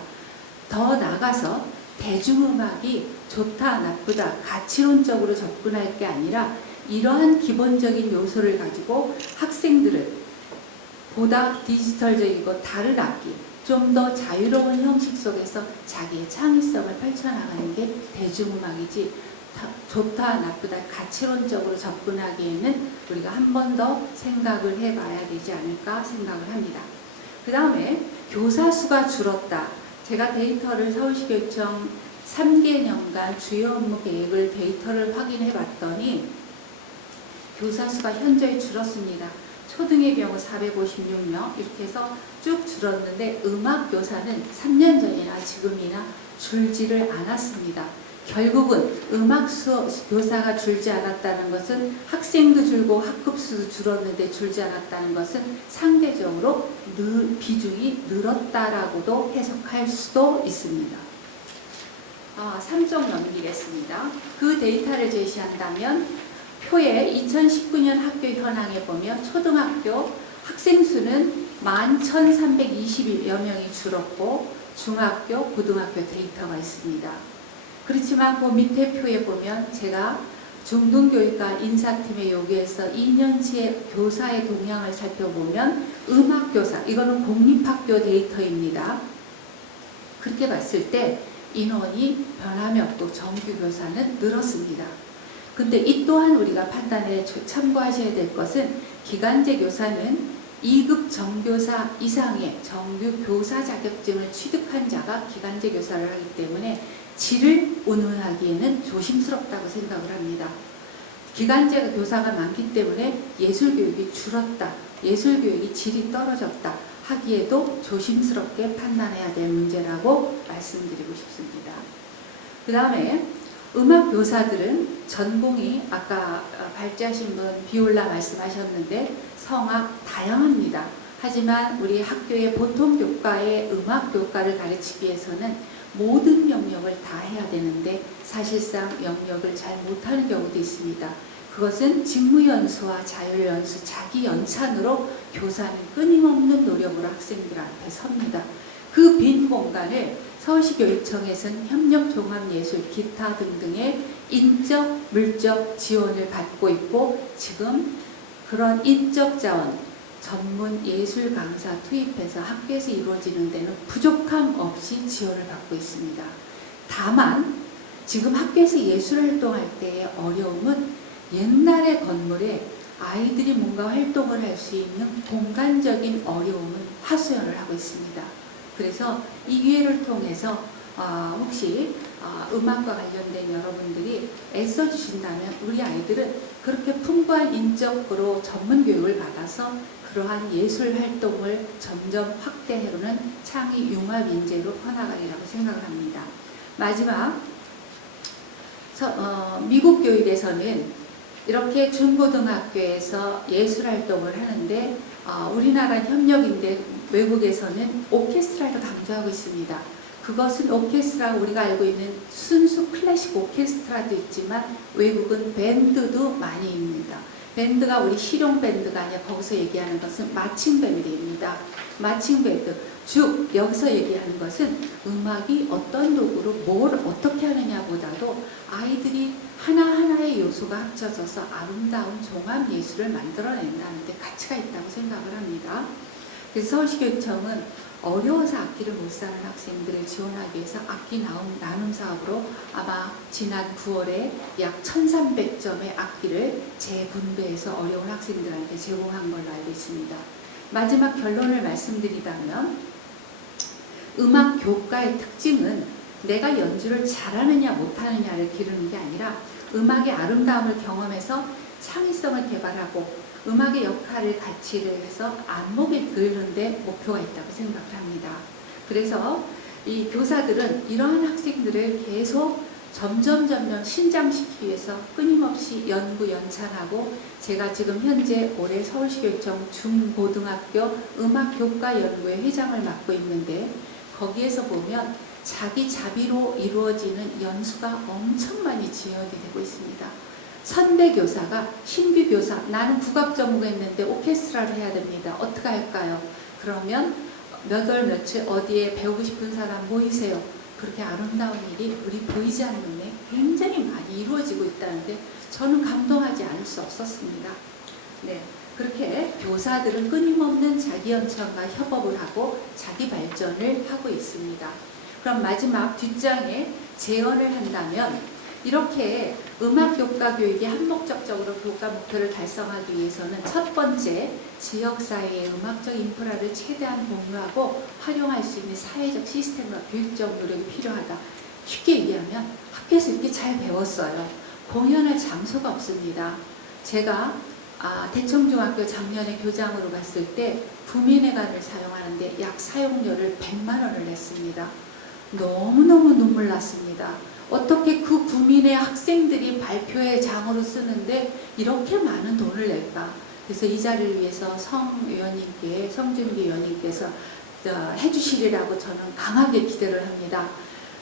더 나아가서 대중음악이 좋다, 나쁘다, 가치론적으로 접근할 게 아니라 이러한 기본적인 요소를 가지고 학생들을 보다 디지털적이고 다른 악기, 좀 더 자유로운 형식 속에서 자기의 창의성을 펼쳐나가는 게 대중음악이지 좋다, 나쁘다, 가치론적으로 접근하기에는 우리가 한 번 더 생각을 해봐야 되지 않을까 생각을 합니다. 그 다음에 교사 수가 줄었다. 제가 데이터를 서울시 교육청 3개년간 주요 업무 계획을 데이터를 확인해 봤더니 교사 수가 현저히 줄었습니다. 초등의 경우 456명 이렇게 해서 쭉 줄었는데 음악 교사는 3년 전이나 지금이나 줄지를 않았습니다. 결국은 음악 수업 교사가 줄지 않았다는 것은 학생도 줄고 학급 수도 줄었는데 줄지 않았다는 것은 상대적으로 비중이 늘었다라고도 해석할 수도 있습니다. 3쪽 넘기겠습니다. 그 데이터를 제시한다면 표에 2019년 학교 현황에 보면 초등학교 학생 수는 11,320여 명이 줄었고 중학교, 고등학교 데이터가 있습니다. 그렇지만 그 밑에 표에 보면 제가 중등교육과 인사팀에 요구해서 2년치의 교사의 동향을 살펴보면 음악교사, 이거는 공립학교 데이터입니다. 그렇게 봤을 때 인원이 변함이 없고 정규교사는 늘었습니다. 근데 이 또한 우리가 판단에 참고하셔야 될 것은 기간제 교사는 2급 정교사 이상의 정규 교사 자격증을 취득한 자가 기간제 교사를 하기 때문에 질을 운운하기에는 조심스럽다고 생각을 합니다. 기간제 교사가 많기 때문에 예술교육이 줄었다, 예술교육이 질이 떨어졌다, 하기에도 조심스럽게 판단해야 될 문제라고 말씀드리고 싶습니다. 그 다음에 음악 교사들은 전공이 아까 발제하신 분 비올라 말씀하셨는데 성악 다양합니다. 하지만 우리 학교의 보통 교과의 음악 교과를 가르치기 위해서는 모든 영역을 다 해야 되는데 사실상 영역을 잘 못하는 경우도 있습니다. 그것은 직무연수와 자율연수, 자기 연찬으로 교사는 끊임없는 노력으로 학생들 앞에 섭니다. 그 빈 공간을 서울시 교육청에서는 협력종합예술, 기타 등등의 인적, 물적 지원을 받고 있고 지금 그런 인적 자원, 전문 예술 강사 투입해서 학교에서 이루어지는 데는 부족함 없이 지원을 받고 있습니다. 다만 지금 학교에서 예술 활동할 때의 어려움은 옛날의 건물에 아이들이 뭔가 활동을 할 수 있는 공간적인 어려움은 하소연을 하고 있습니다. 그래서 이 기회를 통해서 혹시 음악과 관련된 여러분들이 애써주신다면 우리 아이들은 그렇게 풍부한 인적으로 전문 교육을 받아서 그러한 예술 활동을 점점 확대해오는 창의 융합 인재로 퍼나가리라고 생각을 합니다. 마지막, 미국 교육에서는 이렇게 중고등학교에서 예술 활동을 하는데 우리나라 협력인데 외국에서는 오케스트라를 강조하고 있습니다. 그것은 오케스트라 우리가 알고 있는 순수 클래식 오케스트라도 있지만 외국은 밴드도 많이 있습니다. 밴드가 우리 실용 밴드가 아니라 거기서 얘기하는 것은 마칭 밴드입니다. 마칭 밴드. 즉 여기서 얘기하는 것은 음악이 어떤 도구로 뭘 어떻게 하느냐보다도 아이들이 하나하나의 요소가 합쳐져서 아름다운 종합 예술을 만들어낸다는 데 가치가 있다고 생각을 합니다. 그래서 서울시교육청은 어려워서 악기를 못 사는 학생들을 지원하기 위해서 악기 나눔 사업으로 아마 지난 9월에 약 1,300점의 악기를 재분배해서 어려운 학생들한테 제공한 걸로 알고 있습니다. 마지막 결론을 말씀드리자면 음악 교과의 특징은 내가 연주를 잘하느냐 못하느냐를 기르는 게 아니라 음악의 아름다움을 경험해서 창의성을 개발하고 음악의 역할을 가치를 해서 안목을 기르는 데 목표가 있다고 생각을 합니다. 그래서 이 교사들은 이러한 학생들을 계속 점점 신장시키기 위해서 끊임없이 연구 연찬하고 제가 지금 현재 올해 서울시교육청 중고등학교 음악교과연구회 회장을 맡고 있는데 거기에서 보면 자기 자비로 이루어지는 연수가 엄청 많이 지원이 되고 있습니다. 선배 교사가 신규 교사 나는 국악 전공했는데 오케스트라를 해야 됩니다. 어떻게 할까요? 그러면 몇 월 며칠 어디에 배우고 싶은 사람 모이세요. 그렇게 아름다운 일이 우리 보이지 않는 눈에 굉장히 많이 이루어지고 있다는데 저는 감동하지 않을 수 없었습니다. 네, 그렇게 교사들은 끊임없는 자기 연천과 협업을 하고 자기 발전을 하고 있습니다. 그럼 마지막 뒷장에 제언을 한다면 이렇게 음악교과 교육이 한목적적으로 교과 목표를 달성하기 위해서는 첫 번째 지역사회의 음악적 인프라를 최대한 공유하고 활용할 수 있는 사회적 시스템과 교육적 노력이 필요하다. 쉽게 얘기하면 학교에서 이렇게 잘 배웠어요. 공연할 장소가 없습니다. 제가 대청중학교 작년에 교장으로 갔을 때 구민회관을 사용하는데 약 사용료를 100만 원을 냈습니다. 너무너무 눈물 났습니다. 어떻게 그 구민의 학생들이 발표회 장으로 쓰는데 이렇게 많은 돈을 낼까? 그래서 이 자리를 위해서 성준기 의원님께서 해주시리라고 저는 강하게 기대를 합니다.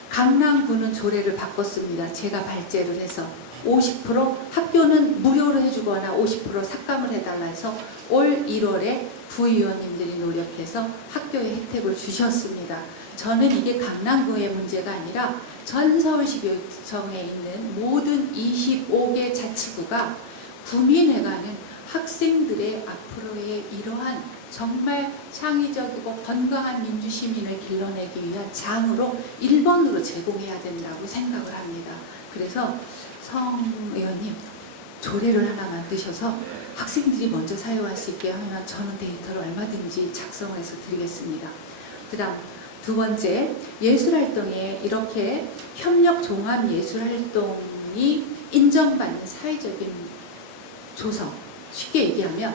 강남구는 조례를 바꿨습니다. 제가 발제를 해서 50% 학교는 무료로 해주거나 50% 삭감을 해달라 해서 올 1월에 구의원님들이 노력해서 학교에 혜택을 주셨습니다. 저는 이게 강남구의 문제가 아니라 전 서울시 교육청에 있는 모든 25개 자치구가 구민회관은 학생들의 앞으로의 이러한 정말 창의적이고 건강한 민주시민을 길러내기 위한 장으로 1번으로 제공해야 된다고 생각을 합니다. 그래서 성 의원님 조례를 하나 만드셔서 학생들이 먼저 사용할 수 있게 하면 저는 데이터를 얼마든지 작성해서 드리겠습니다. 그 다음 두 번째, 예술활동에 이렇게 협력 종합 예술활동이 인정받는 사회적인 조성. 쉽게 얘기하면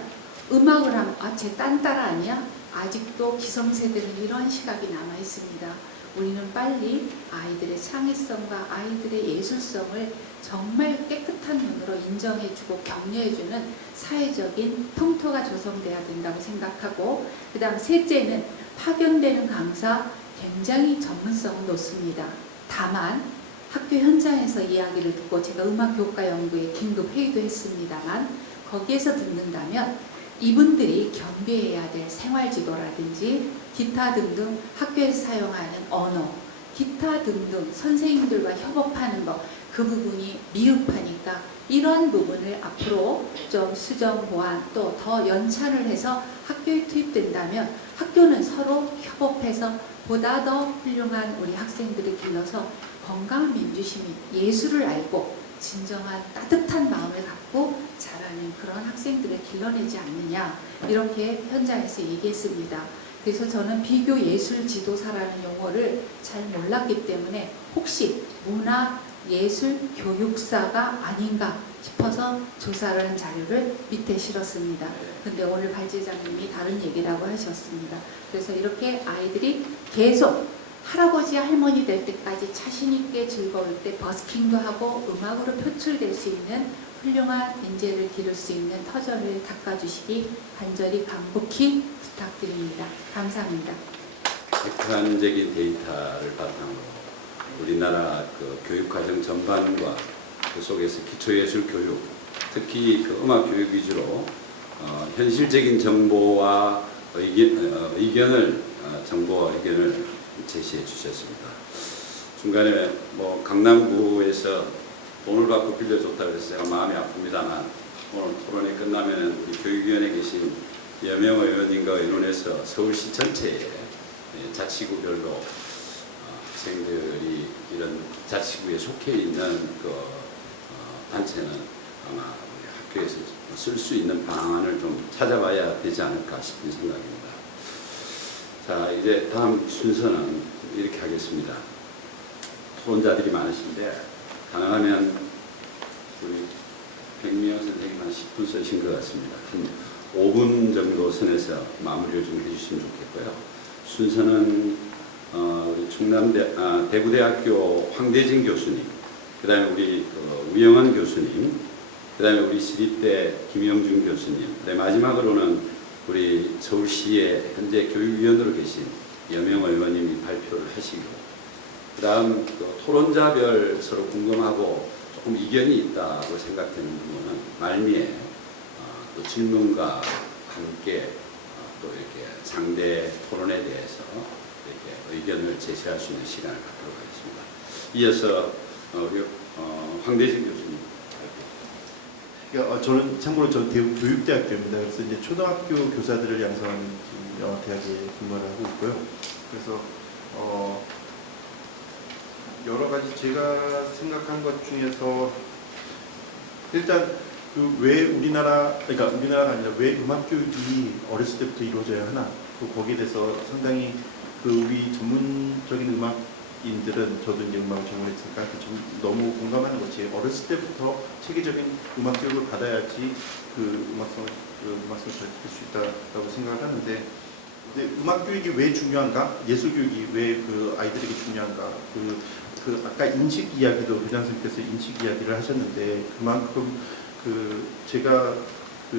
음악을 하면 쟤 딴따라 아니야? 아직도 기성세대는 이런 시각이 남아 있습니다. 우리는 빨리 아이들의 창의성과 아이들의 예술성을 정말 깨끗한 눈으로 인정해주고 격려해주는 사회적인 통토가 조성돼야 된다고 생각하고, 그 다음 셋째는 파견되는 강사 굉장히 전문성은 높습니다. 다만 학교 현장에서 이야기를 듣고 제가 음악교과 연구에 긴급 회의도 했습니다만, 거기에서 듣는다면 이분들이 겸비해야 될 생활지도라든지 기타 등등 학교에서 사용하는 언어, 기타 등등 선생님들과 협업하는 것, 그 부분이 미흡하니까 이런 부분을 앞으로 좀 수정, 보완 또 더 연찬을 해서 학교에 투입된다면 학교는 서로 협업해서 보다 더 훌륭한 우리 학생들을 길러서 건강한 민주심이, 예술을 알고 진정한 따뜻한 마음을 갖고 자라는 그런 학생들을 길러내지 않느냐, 이렇게 현장에서 얘기했습니다. 그래서 저는 비교 예술 지도사라는 용어를 잘 몰랐기 때문에 혹시 문화 예술 교육사가 아닌가 싶어서 조사를 한 자료를 밑에 실었습니다. 근데 오늘 발제장님이 다른 얘기라고 하셨습니다. 그래서 이렇게 아이들이 계속 할아버지 할머니 될 때까지 자신 있게 즐거울 때 버스킹도 하고 음악으로 표출될 수 있는 훌륭한 인재를 기를 수 있는 터전을 닦아주시기 간절히 간곡히 부탁드립니다. 감사합니다. 객관적인 데이터를 바탕으로 우리나라 그 교육과정 전반과 그 속에서 기초예술 교육, 특히 그 음악 교육 위주로 현실적인 정보와 정보와 의견을 제시해 주셨습니다. 중간에 뭐 강남구에서 돈을 받고 빌려줬다고 해서 제가 마음이 아픕니다만, 오늘 토론이 끝나면 우리 교육위원회에 계신 여명 의원님과 의논해서 서울시 전체에 자치구별로 학생들이 이런 자치구에 속해 있는 그 단체는 아마 우리 학교에서 쓸 수 있는 방안을 좀 찾아봐야 되지 않을까 싶은 생각입니다. 자, 이제 다음 순서는 이렇게 하겠습니다. 토론자들이 많으신데 가능하면 우리 백미영 선생님 한 10분 쓰신 것 같습니다. 한 5분 정도 선에서 마무리를 좀 해주시면 좋겠고요. 순서는 우리 대구대학교 황대진 교수님, 그 다음에 우리 우영원 교수님, 그 다음에 우리 시립대 김영준 교수님, 마지막으로는 우리 서울시의 현재 교육위원으로 계신 여명 의원님이 발표를 하시고, 그 다음 토론자별 서로 궁금하고 조금 이견이 있다고 생각되는 부분은 말미에 또 질문과 함께 또 이렇게 상대 토론에 대해서 이렇게 의견을 제시할 수 있는 시간을 갖도록 하겠습니다. 이어서 우리 황대진 교수님. 저는 참고로 대구 교육대학교입니다. 그래서 이제 초등학교 교사들을 양성하는 대학에 근무를 하고 있고요. 그래서 여러 가지 제가 생각한 것 중에서 일단 왜 그러니까 우리나라가 아니라 왜 음악 교육이 어렸을 때부터 이루어져야 하나, 또 거기에 대해서 상당히 우리 전문적인 음악인들은, 저도 이제 음악을 전공했으니까 너무 공감하는 것이, 어렸을 때부터 체계적인 음악 교육을 받아야지 음악성을 가르칠 수 있다고 생각을 하는데, 근데 음악 교육이 왜 중요한가? 예술 교육이 왜 아이들에게 중요한가? 아까 인식 이야기도 교장 선생님께서 인식 이야기를 하셨는데, 그만큼 제가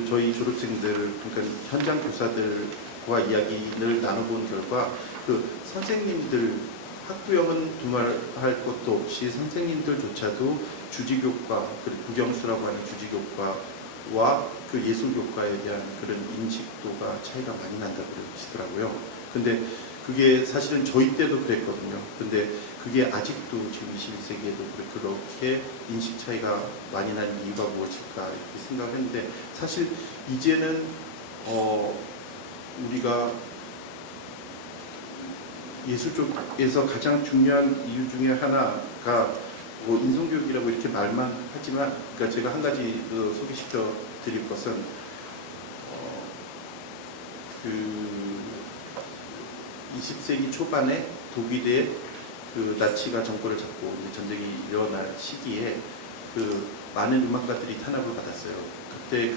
저희 졸업생들, 그러니까 현장 교사들과 이야기를 나눠본 결과 선생님들, 학부형은 두말할 것도 없이 선생님들조차도 주지교과, 그리고 국영수라고 하는 주지교과와 예술교과에 대한 그런 인식도가 차이가 많이 난다고 그러시더라고요. 근데 그게 사실은 저희 때도 그랬거든요. 근데 그게 아직도 지금 21세기에도 그렇게 인식 차이가 많이 나는 이유가 무엇일까 이렇게 생각을 했는데, 사실 이제는 우리가 예술 쪽에서 가장 중요한 이유 중에 하나가 인성교육이라고 이렇게 말만 하지만, 그러니까 제가 한 가지 소개시켜 드릴 것은 20세기 초반에 독일의 나치가 정권을 잡고 전쟁이 일어날 시기에 많은 음악가들이 탄압을 받았어요. 그때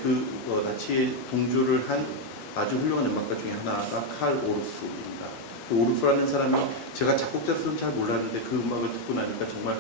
나치에 동조를 한 아주 훌륭한 음악가 중에 하나가 칼 오르프입니다. 그 오르프라는 사람이 제가 작곡자로서는 잘 몰랐는데 그 음악을 듣고 나니까 정말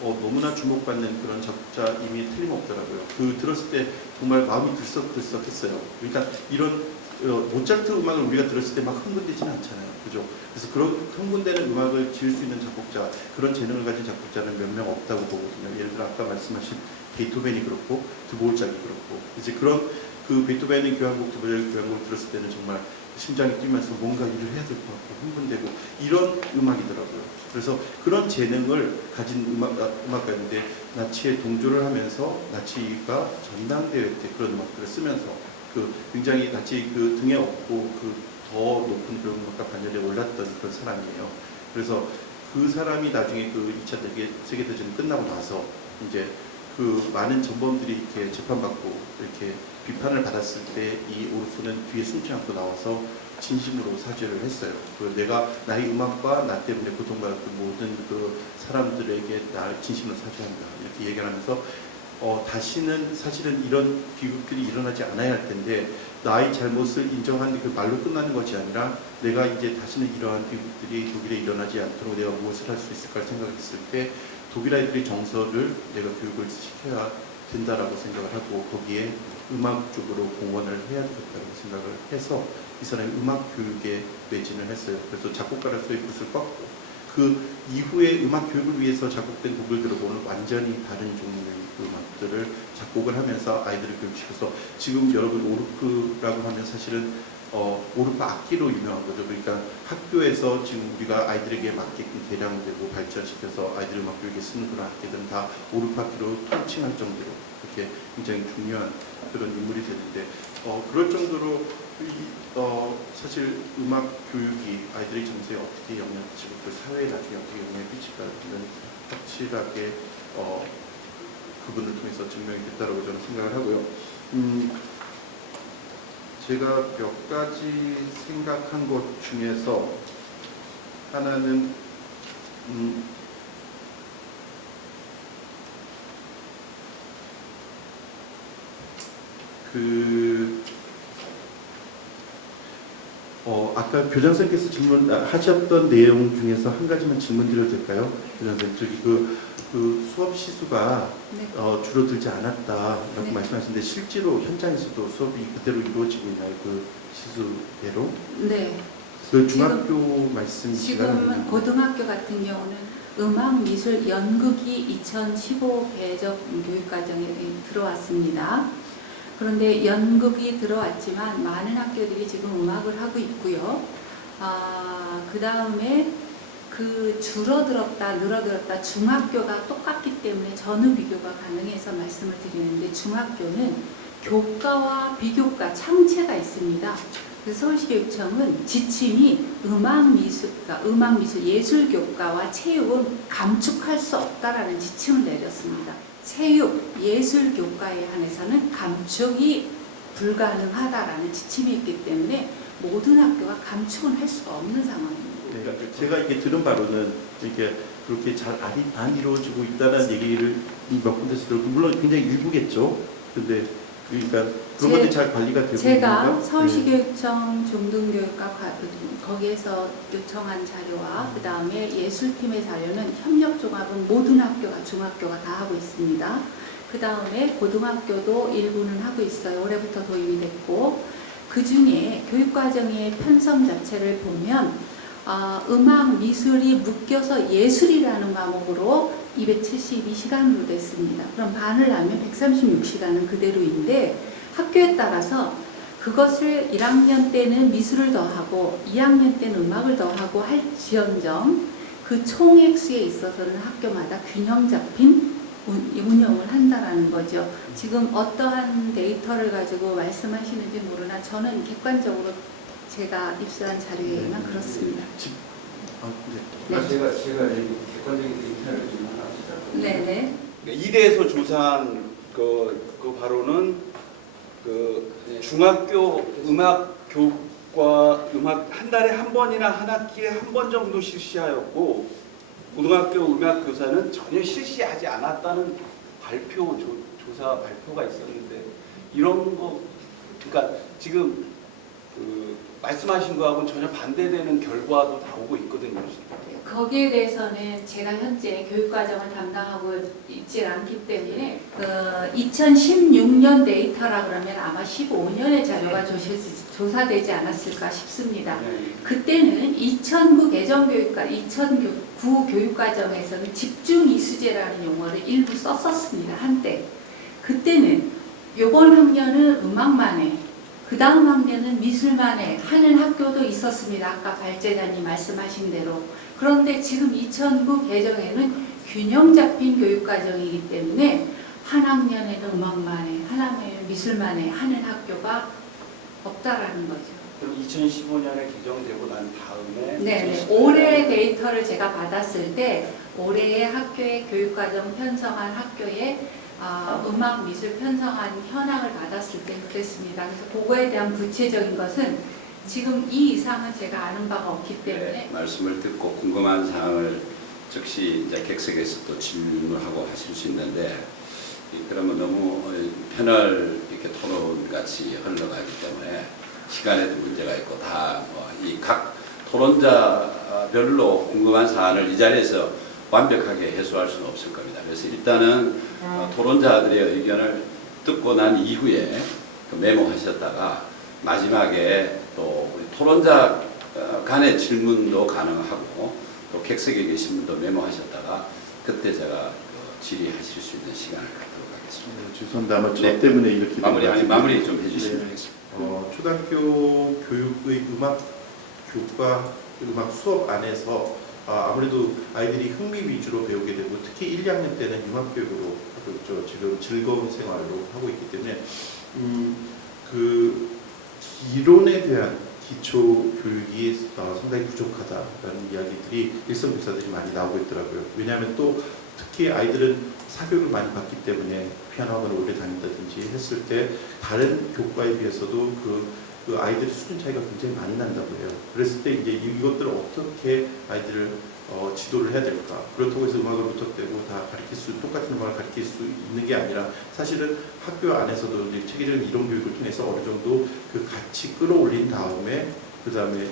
너무나 주목받는 그런 작곡자임이 틀림없더라고요. 그 들었을 때 정말 마음이 들썩들썩했어요. 그러니까 이런 모차르트 음악을 우리가 들었을 때 막 흥분되지는 않잖아요. 그죠? 그래서 그런 흥분되는 음악을 지을 수 있는 작곡자, 그런 재능을 가진 작곡자는 몇 명 없다고 보거든요. 예를 들어 아까 말씀하신 베토벤이 그렇고 드보르작이 그렇고 이제 그런 그 베토벤의 교향곡, 드보르작의 교향곡을 들었을 때는 정말 심장이 뛰면서 뭔가 일을 해야 될 것 같고 흥분되고 이런 음악이더라고요. 그래서 그런 재능을 가진 음악가인데 나치에 동조를 하면서 나치가 전당대회 때 그런 음악들을 쓰면서 그 굉장히 나치 그 등에 업고 그 더 높은 그런 음악가 반열에 올랐던 그런 사람이에요. 그래서 그 사람이 나중에 그 2차 세계대전이 끝나고 나서 이제 그 많은 전범들이 이렇게 재판받고 이렇게 비판을 받았을 때 이 오르프는 뒤에 숨지 않고 나와서 진심으로 사죄를 했어요. 내가 나의 음악과 나 때문에 고통받았던 모든 그 사람들에게 나 진심으로 사죄한다 이렇게 얘기를 하면서 다시는 사실은 이런 비극들이 일어나지 않아야 할 텐데 나의 잘못을 인정하는 그 말로 끝나는 것이 아니라 내가 이제 다시는 이러한 비극들이 독일에 일어나지 않도록 내가 무엇을 할 수 있을까 생각했을 때 독일 아이들의 정서를 내가 교육을 시켜야 된다라고 생각을 하고 거기에 음악 쪽으로 공헌을 해야 되겠다고 생각을 해서 이 사람이 음악 교육에 매진을 했어요. 그래서 작곡가로서의 붓을 꺾고 그 이후에 음악 교육을 위해서 작곡된 곡을 들어보면 완전히 다른 종류의 음악들을 작곡을 하면서 아이들을 교육시켜서 지금 여러분 오르프라고 하면 사실은 오르프 악기로 유명한 거죠. 그러니까 학교에서 지금 우리가 아이들에게 맞게끔 개량되고 발전시켜서 아이들 음악 교육에 쓰는 그런 악기들은 다 오르프 악기로 통칭할 정도로 이렇게 굉장히 중요한 그런 인물이 되는데 그럴 정도로 사실 음악 교육이 아이들의 정서에 어떻게 영향을 끼치고 그 사회에 나중에 어떻게 영향을 끼칠까는 확실하게 그분을 통해서 증명이 됐다고 저는 생각을 하고요. 제가 몇 가지 생각한 것 중에서 하나는 아까 교장선생님께서 질문하셨던 내용 중에서 한 가지만 질문 드려도 될까요? 교장선생님, 저기 그 수업 시수가 네. 줄어들지 않았다라고 네. 말씀하셨는데 실제로 현장에서도 수업이 그대로 이루어지고 있나요? 그 시수대로? 네. 그 중학교 말씀 시간은 지금 고등학교 같은 경우는 음악미술 연극이 2015 배적 교육과정에 들어왔습니다. 그런데 연극이 들어왔지만 많은 학교들이 지금 음악을 하고 있고요. 그 다음에 그 줄어들었다 늘어들었다 중학교가 똑같기 때문에 전후 비교가 가능해서 말씀을 드리는데 중학교는 교과와 비교과 창체가 있습니다. 그래서 서울시교육청은 지침이 음악미술 예술교과와 체육은 감축할 수 없다라는 지침을 내렸습니다. 체육, 예술교과에 한해서는 감축이 불가능하다라는 지침이 있기 때문에 모든 학교가 감축은 할 수가 없는 상황입니다. 네, 제가 이렇게 들은 바로는 이렇게 그렇게 잘 안 이루어지고 있다는 얘기를 몇 군데서 들었고 물론 굉장히 일부겠죠. 근데 그러니까 그런 것들이 잘 관리가 되고 제가 있는가? 서울시교육청 중등교육과 거기에서 요청한 자료와 그 다음에 예술팀의 자료는 협력종합은 모든 학교가 중학교가 다 하고 있습니다. 그 다음에 고등학교도 일부는 하고 있어요. 올해부터 도입이 됐고 그 중에 교육과정의 편성 자체를 보면 음악, 미술이 묶여서 예술이라는 과목으로 272시간으로 됐습니다. 그럼 반을 하면 136시간은 그대로인데 학교에 따라서 그것을 1학년 때는 미술을 더하고 2학년 때는 음악을 더하고 할지언정 그 총액수에 있어서는 학교마다 균형 잡힌 운영을 한다라는 거죠. 지금 어떠한 데이터를 가지고 말씀하시는지 모르나 저는 객관적으로 제가 입수한 자료에만 그렇습니다. 네. 제가 여기 객관적인 데이터를 좀 하나 시작합니다. 네네. 이대에서 조사한 그 바로는 그 중학교 음악 교육과 음악 한 달에 한 번이나 한 학기에 한 번 정도 실시하였고 고등학교 음악 교사는 전혀 실시하지 않았다는 조사 발표가 있었는데 이런 거 그러니까 지금 그 말씀하신 거하고는 전혀 반대되는 결과도 나오고 있거든요. 거기에 대해서는 제가 현재 교육과정을 담당하고 있지 않기 때문에 2016년 데이터라 그러면 아마 15년의 자료가 조사되지 않았을까 싶습니다. 네. 그때는 2009 개정교육과 2009 교육과정에서는 집중 이수제라는 용어를 일부 썼었습니다. 한때. 그때는 요번 학년은 음악만 해. 그 다음 학년은 미술만 해. 하는 학교도 있었습니다. 아까 발제자님 말씀하신 대로. 그런데 지금 2009 개정에는 균형 잡힌 교육과정이기 때문에 한 학년에는 음악만 해. 한 학년에는 미술만 해. 하는 학교가 없다라는 거죠. 그럼 2015년에 개정되고 난 다음에 네, 올해 데이터를 제가 받았을 때 올해의 학교의 교육과정 편성한 학교의 음악 미술 편성한 현황을 받았을 때 그랬습니다. 그래서 그거에 대한 구체적인 것은 지금 이 이상은 제가 아는 바가 없기 때문에 네, 말씀을 듣고 궁금한 사항을 즉시 이제 객석에서 또 질문하고 하실 수 있는데 그러면 너무 패널 이렇게 토론 같이 흘러가기 때문에 시간에도 문제가 있고 다 이 각 토론자별로 궁금한 사안을 이 자리에서 완벽하게 해소할 수는 없을 겁니다. 그래서 일단은 토론자들의 의견을 듣고 난 이후에 그 메모하셨다가 마지막에 또 우리 토론자 간의 질문도 가능하고 또 객석에 계신 분도 메모하셨다가 그때 제가 질의하실 수 있는 시간을 갖도록 하겠습니다. 죄송합니다. 아마 저 네. 때문에 이렇게 마무리 좀 해주시면 네. 되겠습니다. 초등학교 교육의 음악 교과 음악 수업 안에서 아무래도 아이들이 흥미 위주로 배우게 되고 특히 1, 2학년 때는 융합 교육으로 지금 즐거운 생활로 하고 있기 때문에 그 이론에 대한 기초 교육이 상당히 부족하다라는 이야기들이 일선교사들이 많이 나오고 있더라고요. 왜냐하면 또 특히 아이들은 사교육을 많이 받기 때문에 피아노 학원을 오래 다닌다든지 했을 때 다른 교과에 비해서도 그 아이들의 수준 차이가 굉장히 많이 난다고 해요. 그랬을 때 이제 이것들을 어떻게 아이들을 지도를 해야 될까? 그렇다고 해서 음악을 무턱대고 다 똑같은 음악을 가르칠 수 있는 게 아니라 사실은 학교 안에서도 이제 체계적인 이론 교육을 통해서 어느 정도 그 같이 끌어올린 다음에 그 다음에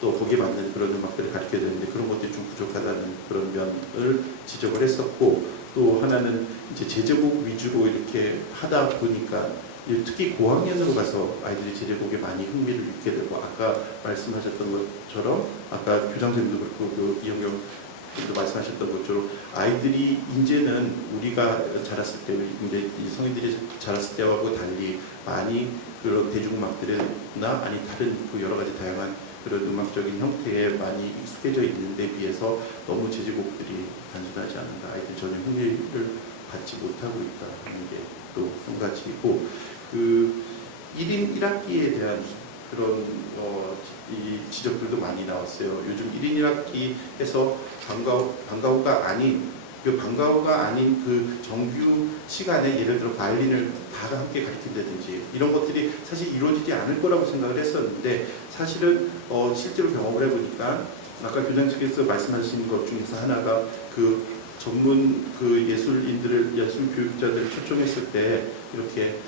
또 거기에 맞는 그런 음악들을 가르쳐야 되는데 그런 것들이 좀 부족하다는 그런 면을 지적을 했었고 또 하나는 이제 제제곡 위주로 이렇게 하다 보니까 특히 고학년으로 가서 아이들이 제제곡에 많이 흥미를 잃게 되고 아까 말씀하셨던 것처럼 아까 교장선생님도 그렇고 이영경 도 말씀하셨던 것처럼 아이들이 이제는 우리가 자랐을 때 이제 이 성인들이 자랐을 때하고 달리 많이 그런 대중음악들이나 아니 다른 그 여러 가지 다양한 그런 음악적인 형태에 많이 익숙해져 있는데 비해서 너무 제제곡들이 단순하지 않은가 아이들 전혀 흥미를 받지 못하고 있다는 게 또 한 가지고 그 1인 1학기에 대한 그런 이 지적들도 많이 나왔어요. 요즘 1인 1학기에서 방과후가 아닌 그 정규 시간에 예를 들어 바이올린을 다 함께 가르친다든지 이런 것들이 사실 이루어지지 않을 거라고 생각을 했었는데 사실은 실제로 경험을 해보니까 아까 교장님께서 말씀하신 것 중에서 하나가 그 전문 그 예술 교육자들을 초청했을 때 이렇게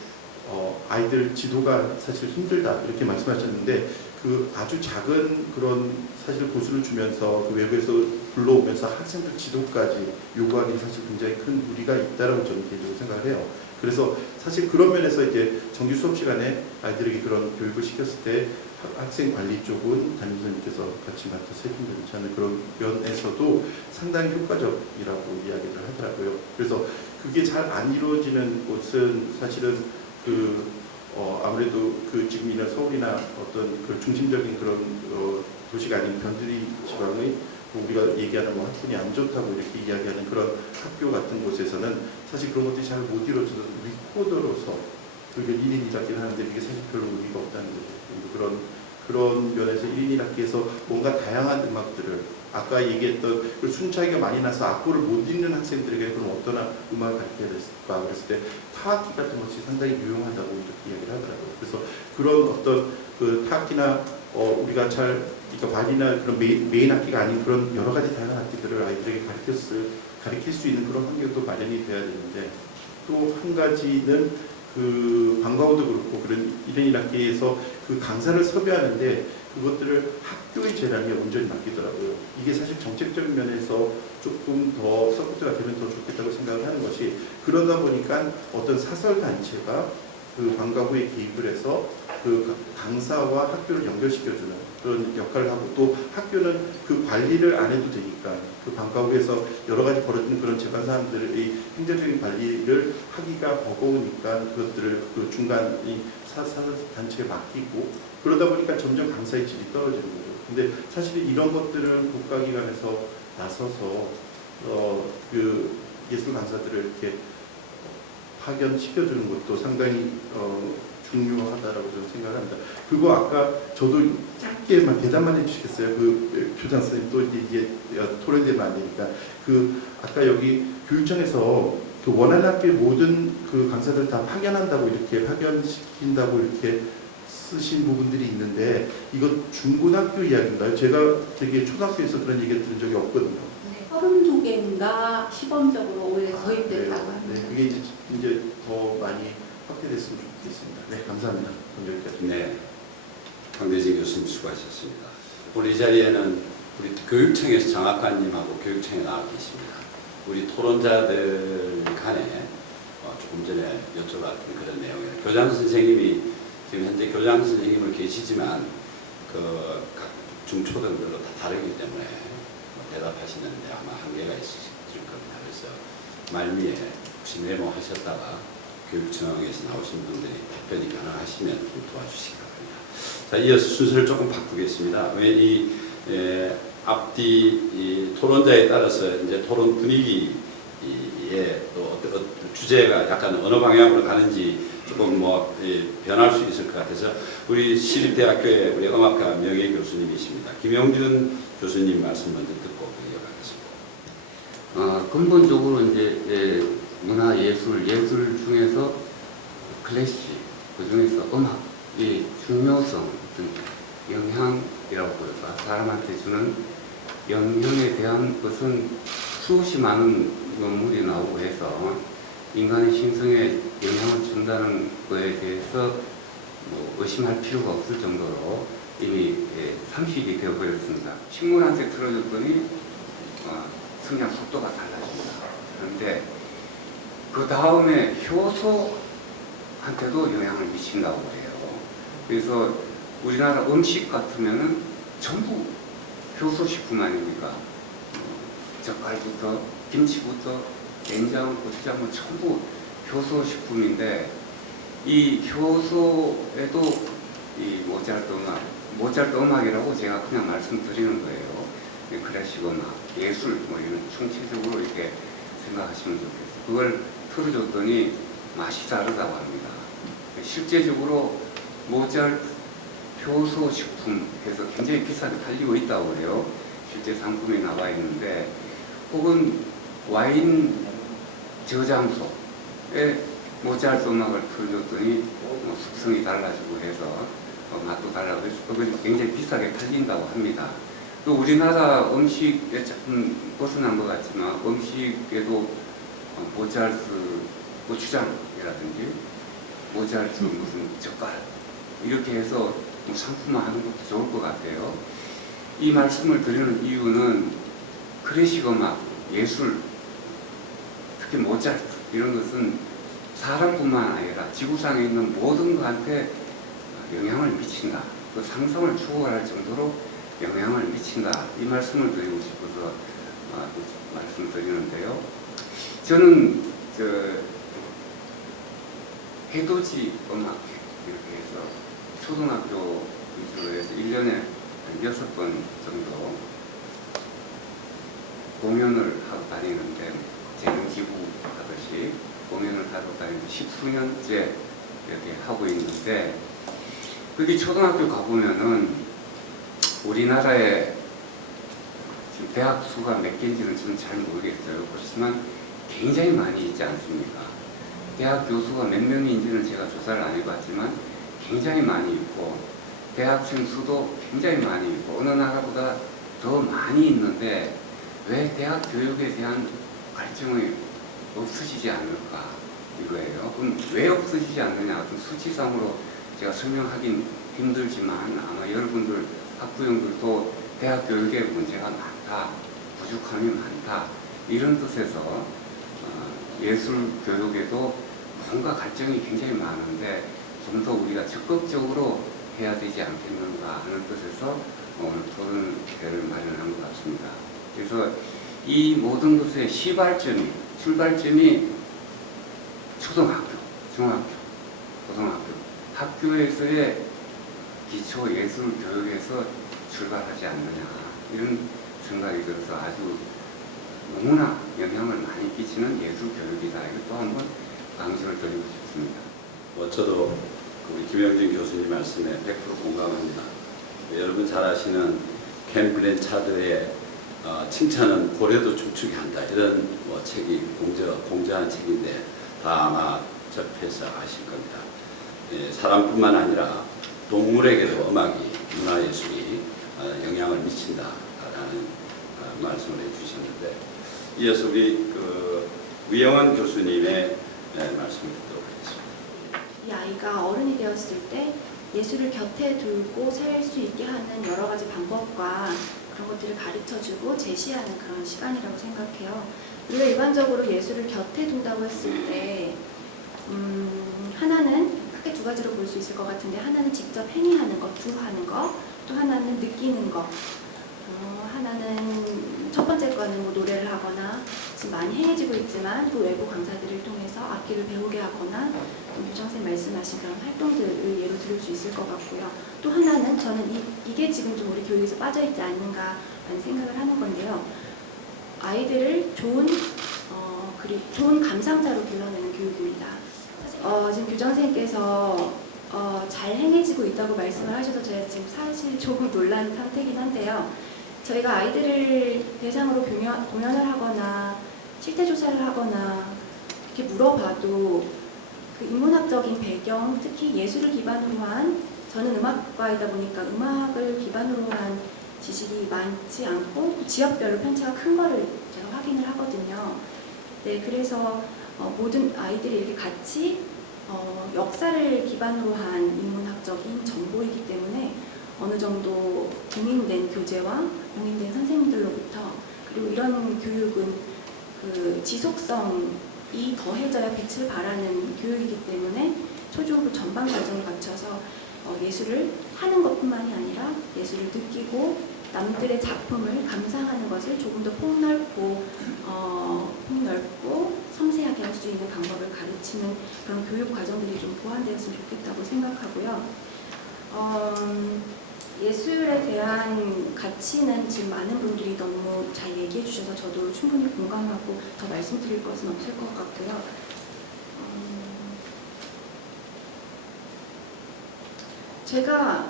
아이들 지도가 사실 힘들다 이렇게 말씀하셨는데 그 아주 작은 그런 사실 고수를 주면서 그 외부에서 불러오면서 학생들 지도까지 요구하기 사실 굉장히 큰 무리가 있다라고 저는 개인적으로 생각을 해요. 그래서 사실 그런 면에서 이제 정규 수업 시간에 아이들에게 그런 교육을 시켰을 때 학생 관리 쪽은 담임선생님께서 같이 맡아서 해주면 괜찮은 그런 면에서도 상당히 효과적이라고 이야기를 하더라고요. 그래서 그게 잘 안 이루어지는 곳은 사실은 아무래도 그 지금 이런 서울이나 어떤 그 중심적인 그런 도시가 아닌 변두리 지방의 우리가 얘기하는 학군이 안 좋다고 이렇게 이야기하는 그런 학교 같은 곳에서는 사실 그런 것들이 잘 못 이루어져서 리코더로서 그게 1인 1학기를 하는데 이게 사실 별로 의미가 없다는 거죠. 그런 면에서 1인 1학기에서 뭔가 다양한 음악들을 아까 얘기했던 그 순 차이가 많이 나서 악보를 못 읽는 학생들에게 그럼 어떤 음악을 가르쳐야 될까 그랬을 때 타악기 같은 것이 상당히 유용하다고 이렇게 이야기를 하더라고요. 그래서 그런 어떤 그 타악기나 우리가 그러니까 바이올린이나 그런 메인 악기가 아닌 그런 여러 가지 다양한 악기들을 아이들에게 가르칠 수 있는 그런 환경도 마련이 돼야 되는데 또 한 가지는 그 방과후도 그렇고 그런 1년 1학기에서 그 강사를 섭외하는데 그것들을 학교의 재량에 온전히 맡기더라고요. 이게 사실 정책적인 면에서 조금 더 서포트가 되면 더 좋겠다고 생각을 하는 것이, 그러다 보니까 어떤 사설 단체가 그 방과후에 개입을 해서 그 강사와 학교를 연결시켜주는 그런 역할을 하고, 또 학교는 그 관리를 안 해도 되니까 그 방과후에서 여러 가지 벌어지는 그런 재반 사항들의 행정적인 관리를 하기가 버거우니까 그것들을 그 중간 이 사설 단체에 맡기고, 그러다 보니까 점점 강사의 질이 떨어지는 거예요. 근데 사실 이런 것들을 국가기관에서 나서서 그 예술 강사들을 이렇게 파견시켜주는 것도 상당히 중요하다라고 저는 생각을 합니다. 그리고 아까 저도 짧게만 대답만 해주시겠어요? 그 교장 선생님 또 이게 토론되면 안 되니까, 그 아까 여기 교육청에서 그 원하는 학교의 모든 그 강사들 다 파견한다고, 이렇게 파견시킨다고 이렇게 쓰신 부분들이 있는데, 이거 중고등학교 이야기인가요? 제가 되게 초등학교에서 그런 얘기 들은 적이 없거든요. 네, 32개인가 시범적으로 올해 도입됐다고 합니다. 네, 그게 이제 더 많이 확대됐으면 좋겠습니다. 네, 감사합니다. 여기까지. 네, 강대진 교수님 수고하셨습니다. 오늘 이 자리에는 우리 교육청에서 장학관님하고 교육청에 나와 계십니다. 우리 토론자들 간에 조금 전에 여쭤봤던 그런 내용이에요. 교장 선생님이 지금 현재 교장 선생님을 계시지만 그 각 중초등별로 다 다르기 때문에 대답하시는데 아마 한계가 있으실 겁니다. 그래서 말미에 혹시 메모하셨다가 교육청에서 나오신 분들이 답변이 가능하시면 좀 도와주시기 바랍니다. 자, 이어서 순서를 조금 바꾸겠습니다. 왜 앞뒤 이 토론자에 따라서 이제 토론 분위기에 또 어떤 주제가 약간 어느 방향으로 가는지 조금 변할 수 있을 것 같아서 우리 시립대학교의 우리 음악과 명예 교수님이십니다. 김용준 교수님 말씀 먼저 듣고 이어가겠습니다. 근본적으로 이제 문화 예술 중에서 클래식, 그 중에서 음악의 중요성, 영향이라고 볼까, 사람한테 주는 영향에 대한 것은 수없이 많은 논문이 나오고 해서 인간의 신성에 영향을 준다는 것에 대해서 의심할 필요가 없을 정도로 이미 상식이 되어버렸습니다. 식물한테 틀어줬더니 성장 속도가 달라집니다. 그런데 그 다음에 효소한테도 영향을 미친다고 해요. 그래서 우리나라 음식 같으면은 전부 효소식품 아닙니까? 젓갈부터 김치부터 된장, 고추장은 전부 효소식품인데, 이 효소에도 이 모차르트 음악이라고 제가 그냥 말씀드리는 거예요. 클래식 음악, 예술 이런 총체적으로 이렇게 생각하시면 좋겠어요. 그걸 틀어줬더니 맛이 다르다고 합니다. 실제적으로 모차르트 효소식품 해서 굉장히 비싸게 팔리고 있다고 해요. 실제 상품이 나와 있는데, 혹은 와인 저장소에 모차르트 음악을 틀어줬더니 숙성이 달라지고 해서 맛도 달라고 해서 그건 굉장히 비싸게 팔린다고 합니다. 또 우리나라 음식에 조금 벗어난 것 같지만 음식에도 모차르트 고추장이라든지 모차르트 무슨 젓갈 이렇게 해서 상품화하는 것도 좋을 것 같아요. 이 말씀을 드리는 이유는 클래식 음악, 예술, 특히 모차르트 이런 것은 사람뿐만 아니라 지구상에 있는 모든 것한테 영향을 미친다. 그 상상을 초월할 정도로 영향을 미친다. 이 말씀을 드리고 싶어서 말씀드리는데요. 저는 해돋이 음악 이렇게 해서 초등학교 위주로 해서 1년에 6번 정도 공연을 하고 다니는데, 재능기부 하듯이 공연을 하고 다니는데 10수년째 이렇게 하고 있는데, 거기 초등학교 가보면은 우리나라에 지금 대학 수가 몇 개인지는 저는 잘 모르겠어요. 그렇지만 굉장히 많이 있지 않습니까? 대학 교수가 몇 명인지는 제가 조사를 안 해봤지만 굉장히 많이 있고, 대학생 수도 굉장히 많이 있고, 어느 나라보다 더 많이 있는데 왜 대학 교육에 대한 갈증이 없으시지 않을까? 이거예요. 그럼 왜 없어지지 않느냐? 어떤 수치상으로 제가 설명하긴 힘들지만 아마 여러분들 학부형들도 대학 교육에 문제가 많다, 부족함이 많다 이런 뜻에서 예술 교육에도 뭔가 갈증이 굉장히 많은데 좀 더 우리가 적극적으로 해야 되지 않겠는가 하는 뜻에서 오늘 토론회를 마련한 것 같습니다. 그래서 이 모든 것의 출발점이 초등학교, 중학교, 고등학교, 학교에서의 기초 예술 교육에서 출발하지 않느냐 이런 생각이 들어서 아주 너무나 영향을 많이 끼치는 예술 교육이다. 이것도 한번 강조를 드리고 싶습니다. 저도 우리 김영진 교수님 말씀에 100% 공감합니다. 여러분 잘 아시는 켄 블랜차드의 칭찬은 고래도 춤추게 한다 이런 책이 공저한 책인데 다 아마 접해서 아실 겁니다. 사람뿐만 아니라 동물에게도 음악이 문화예술이 영향을 미친다라는 말씀을 해주셨는데 이어서 우리 위영원 교수님의 말씀을 듣도록 하겠습니다. 이 아이가 어른이 되었을 때 예술을 곁에 두고 살 수 있게 하는 여러 가지 방법과 그런 것들을 가르쳐주고 제시하는 그런 시간이라고 생각해요. 우리가 일반적으로 예술을 곁에 둔다고 했을 때 하나는 크게 두 가지로 볼 수 있을 것 같은데 하나는 직접 행위하는 것, 두하는 것, 또 하나는 느끼는 것. 하나는 첫 번째 거는 뭐 노래를 하거나 지금 많이 행해지고 있지만 또 외부 강사들을 통해서 악기를 배우게 하거나 유정쌤 말씀하신 그런 활동들을 예로 들을 수 있을 것 같고요. 또 하나는 저는 이게 지금 좀 우리 교육에서 빠져있지 않는가 라는 생각을 하는 건데요. 아이들을 좋은 감상자로 불러내는 교육입니다. 지금 교장선생님께서 잘 행해지고 있다고 말씀을 하셔서 제가 지금 사실 조금 놀란 상태이긴 한데요. 저희가 아이들을 대상으로 공연을 하거나 실태조사를 하거나 이렇게 물어봐도 그 인문학적인 배경, 특히 예술을 기반으로 한, 저는 음악과이다 보니까 음악을 기반으로 한 지식이 많지 않고 지역별로 편차가 큰 거를 제가 확인을 하거든요. 네, 그래서 모든 아이들이 이렇게 같이 역사를 기반으로 한 인문학적인 정보이기 때문에 어느 정도 공인된 교재와 공인된 선생님들로부터 그리고 이런 교육은 그 지속성이 더해져야 빛을 발하는 교육이기 때문에 초중고 전반 과정을 거쳐서 예술을 하는 것뿐만이 아니라 예술을 느끼고 남들의 작품을 감상하는 것을 조금 더 폭넓고 섬세하게 할 수 있는 방법을 가르치는 그런 교육 과정들이 좀 보완되었으면 좋겠다고 생각하고요. 예술에 대한 가치는 지금 많은 분들이 너무 잘 얘기해 주셔서 저도 충분히 공감하고 더 말씀드릴 것은 없을 것 같고요. 제가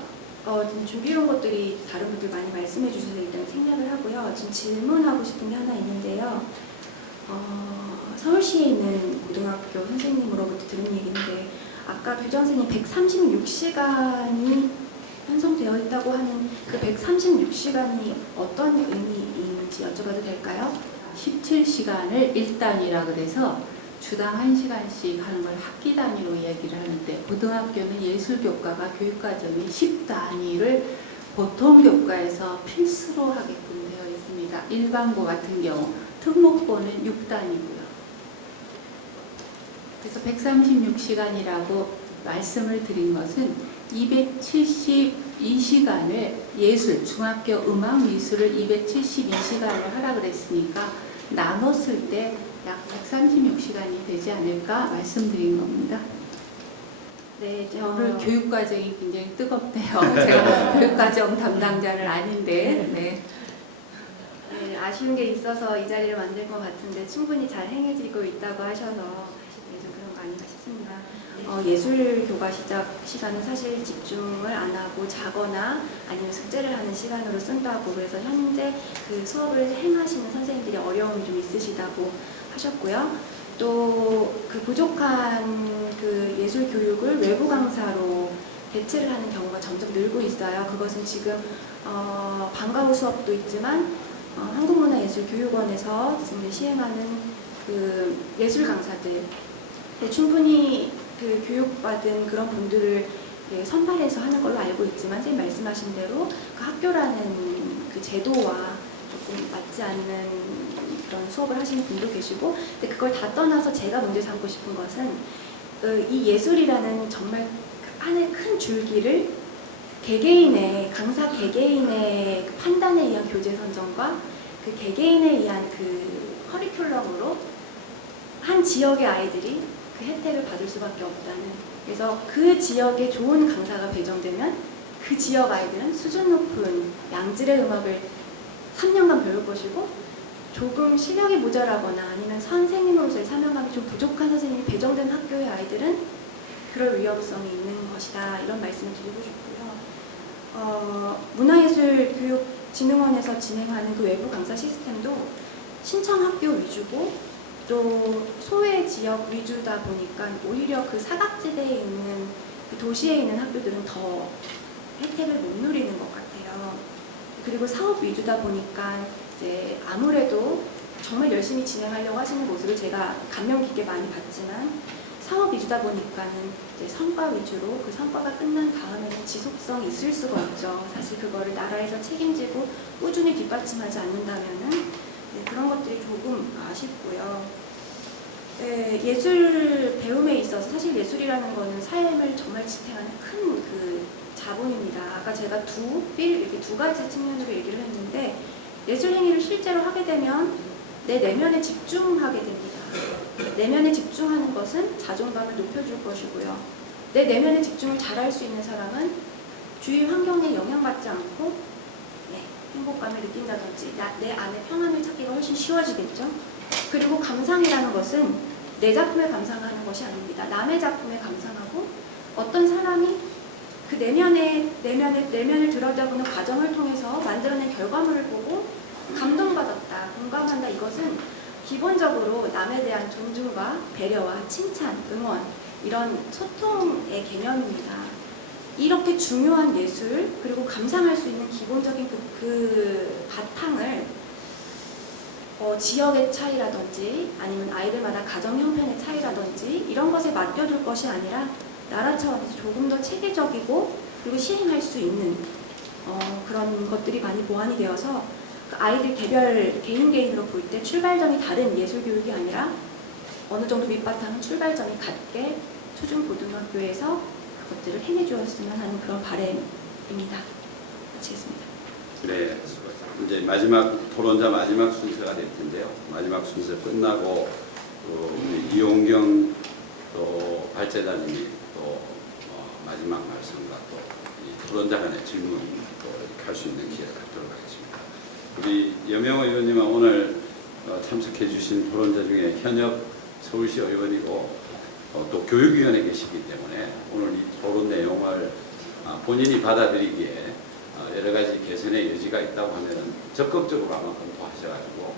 지금 준비해온 것들이 다른 분들 많이 말씀해 주셔서 일단 생략을 하고요. 지금 질문하고 싶은 게 하나 있는데요. 서울시에 있는 고등학교 선생님으로부터 들은 얘기인데 아까 교장 선생님 136시간이 편성되어 있다고 하는 그 136시간이 어떤 의미인지 여쭤봐도 될까요? 17시간을 1단이라 그래서 주당 1시간씩 하는 걸 학기 단위로 얘기를 하는데 고등학교는 예술교과가 교육과정이 10단위를 보통 교과에서 필수로 하게끔 되어 있습니다. 일반고 같은 경우 특목고는 6단이고요. 그래서 136시간이라고 말씀을 드린 것은 272시간을 예술, 중학교 음악 미술을 272시간을 하라 그랬으니까 나눴을 때 약 136시간이 되지 않을까 말씀드린 겁니다. 네, 오늘 교육과정이 굉장히 뜨겁대요. 제가 교육과정 담당자는 아닌데. 네. 네, 아쉬운 게 있어서 이 자리를 만들 것 같은데 충분히 잘 행해지고 있다고 하셔서 좀 그런 거 아닌가 싶습니다. 예술 교과 시작 시간은 사실 집중을 안 하고 자거나 아니면 숙제를 하는 시간으로 쓴다고 그래서 현재 그 수업을 행하시는 선생님들이 어려움이 좀 있으시다고 하셨고요. 또 그 부족한 그 예술 교육을 외부 강사로 대체를 하는 경우가 점점 늘고 있어요. 그것은 지금 방과 후 수업도 있지만 한국문화예술교육원에서 지금 시행하는 그 예술 강사들 충분히 그 교육받은 그런 분들을 선발해서 하는 걸로 알고 있지만 선생님 말씀하신 대로 그 학교라는 그 제도와 조금 맞지 않는 그런 수업을 하시는 분도 계시고, 근데 그걸 다 떠나서 제가 문제 삼고 싶은 것은 이 예술이라는 정말 하나의 큰 줄기를 개개인의 강사 개개인의 그 판단에 의한 교재 선정과 그 개개인에 의한 그 커리큘럼으로 한 지역의 아이들이 그 혜택을 받을 수밖에 없다는. 그래서 그 지역에 좋은 강사가 배정되면 그 지역 아이들은 수준 높은 양질의 음악을 3년간 배울 것이고, 조금 실력이 모자라거나 아니면 선생님으로서의 사명감이 좀 부족한 선생님이 배정된 학교의 아이들은 그럴 위험성이 있는 것이다, 이런 말씀을 드리고 싶고요. 문화예술교육진흥원에서 진행하는 그 외부 강사 시스템도 신청 학교 위주고 또 소외 지역 위주다 보니까 오히려 그 사각지대에 있는 그 도시에 있는 학교들은 더 혜택을 못 누리는 것 같아요. 그리고 사업 위주다 보니까 이제 아무래도 정말 열심히 진행하려고 하시는 모습을 제가 감명 깊게 많이 봤지만, 사업 위주다 보니까는 이제 성과 위주로 그 성과가 끝난 다음에는 지속성이 있을 수가 없죠. 사실 그거를 나라에서 책임지고 꾸준히 뒷받침하지 않는다면은 그런 것들이 조금 아쉽고요. 예술 배움에 있어서 사실 예술이라는 거는 삶을 정말 지탱하는 큰 그 자본입니다. 아까 제가 이렇게 두 가지 측면으로 얘기를 했는데, 예술 행위를 실제로 하게 되면 내 내면에 집중하게 됩니다. 내면에 집중하는 것은 자존감을 높여줄 것이고요. 내 내면에 집중을 잘할 수 있는 사람은 주위 환경에 영향받지 않고 행복감을 느낀다든지 내 안에 평안을 찾기가 훨씬 쉬워지겠죠. 그리고 감상이라는 것은 내 작품에 감상하는 것이 아닙니다. 남의 작품에 감상하고, 어떤 사람이 그 내면을 들여다보는 과정을 통해서 만들어낸 결과물을 보고 감동받았다, 공감한다, 이것은 기본적으로 남에 대한 존중과 배려와 칭찬, 응원, 이런 소통의 개념입니다. 이렇게 중요한 예술, 그리고 감상할 수 있는 기본적인 그 바탕을 지역의 차이라든지 아니면 아이들마다 가정 형편의 차이라든지 이런 것에 맡겨둘 것이 아니라 나라 차원에서 조금 더 체계적이고 그리고 시행할 수 있는 그런 것들이 많이 보완이 되어서 아이들 개인으로 볼 때 출발점이 다른 예술교육이 아니라 어느 정도 밑바탕은 출발점이 같게 초중고등학교에서 그것들을 해내주었으면 하는 그런 바람입니다. 마치겠습니다. 네, 이제 마지막 토론자 마지막 순서가 될 텐데요. 마지막 순서 끝나고 우리 이용경 또 발제자님이 또 마지막 말씀과 또 이 토론자 간의 질문 또 이렇게 할 수 있는 기회를 갖도록 하겠습니다. 우리 여명호 의원님은 오늘 참석해 주신 토론자 중에 현역 서울시 의원이고 또 교육위원회 계시기 때문에 오늘 이 토론 내용을 본인이 받아들이기에 여러 가지 개선의 여지가 있다고 하면 적극적으로 아마 검토하셔가지고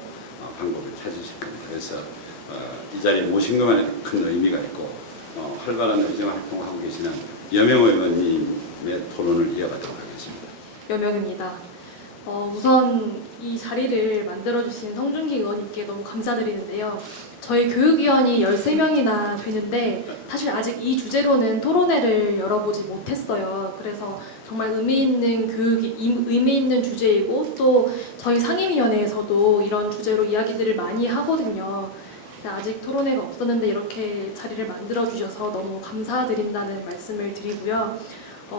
방법을 찾으실 겁니다. 그래서 이 자리에 모신 것만에 큰 의미가 있고 활발한 의정 활동을 하고 계시는 여명호 의원님의 토론을 이어가도록 하겠습니다. 여명입니다. 우선 이 자리를 만들어주신 성준기 의원님께 너무 감사드리는데요. 저희 교육위원이 13명이나 되는데 사실 아직 이 주제로는 토론회를 열어보지 못했어요. 그래서 정말 의미 있는 의미 있는 주제이고 또 저희 상임위원회에서도 이런 주제로 이야기들을 많이 하거든요. 아직 토론회가 없었는데 이렇게 자리를 만들어주셔서 너무 감사드린다는 말씀을 드리고요.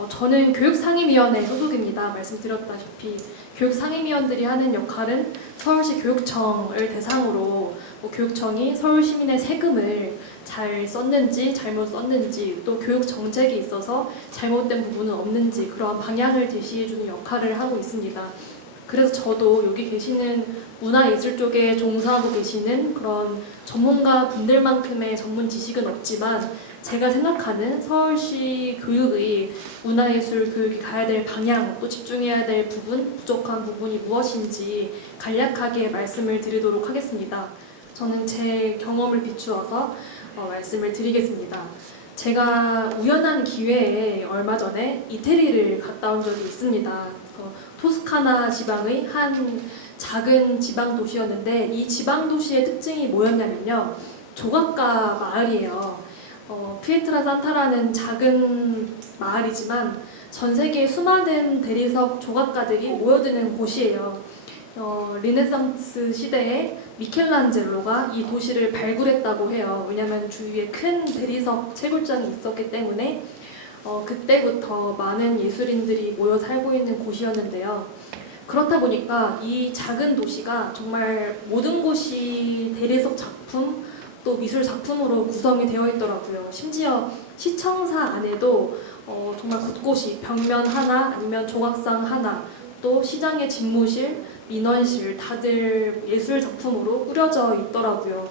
저는 교육상임위원회 소속입니다. 말씀드렸다시피 교육상임위원들이 하는 역할은 서울시 교육청을 대상으로 교육청이 서울 시민의 세금을 잘 썼는지 잘못 썼는지 또 교육 정책에 있어서 잘못된 부분은 없는지 그러한 방향을 제시해주는 역할을 하고 있습니다. 그래서 저도 여기 계시는 문화예술 쪽에 종사하고 계시는 그런 전문가 분들만큼의 전문 지식은 없지만 제가 생각하는 서울시 교육의 문화예술 교육이 가야 될 방향, 또 집중해야 될 부분, 부족한 부분이 무엇인지 간략하게 말씀을 드리도록 하겠습니다. 저는 제 경험을 비추어서 말씀을 드리겠습니다. 제가 우연한 기회에 얼마 전에 이태리를 갔다 온 적이 있습니다. 토스카나 지방의 한 작은 지방 도시였는데 이 지방 도시의 특징이 뭐였냐면요. 조각가 마을이에요. 피에트라산타라는 작은 마을이지만 전 세계 수많은 대리석 조각가들이 모여드는 곳이에요. 르네상스 시대에 미켈란젤로가 이 도시를 발굴했다고 해요. 왜냐하면 주위에 큰 대리석 채굴장이 있었기 때문에 그때부터 많은 예술인들이 모여 살고 있는 곳이었는데요. 그렇다 보니까 이 작은 도시가 정말 모든 곳이 대리석 작품 또 미술 작품으로 구성이 되어 있더라고요. 심지어 시청사 안에도 정말 곳곳이 벽면 하나 아니면 조각상 하나 또 시장의 집무실, 민원실 다들 예술 작품으로 꾸려져 있더라고요.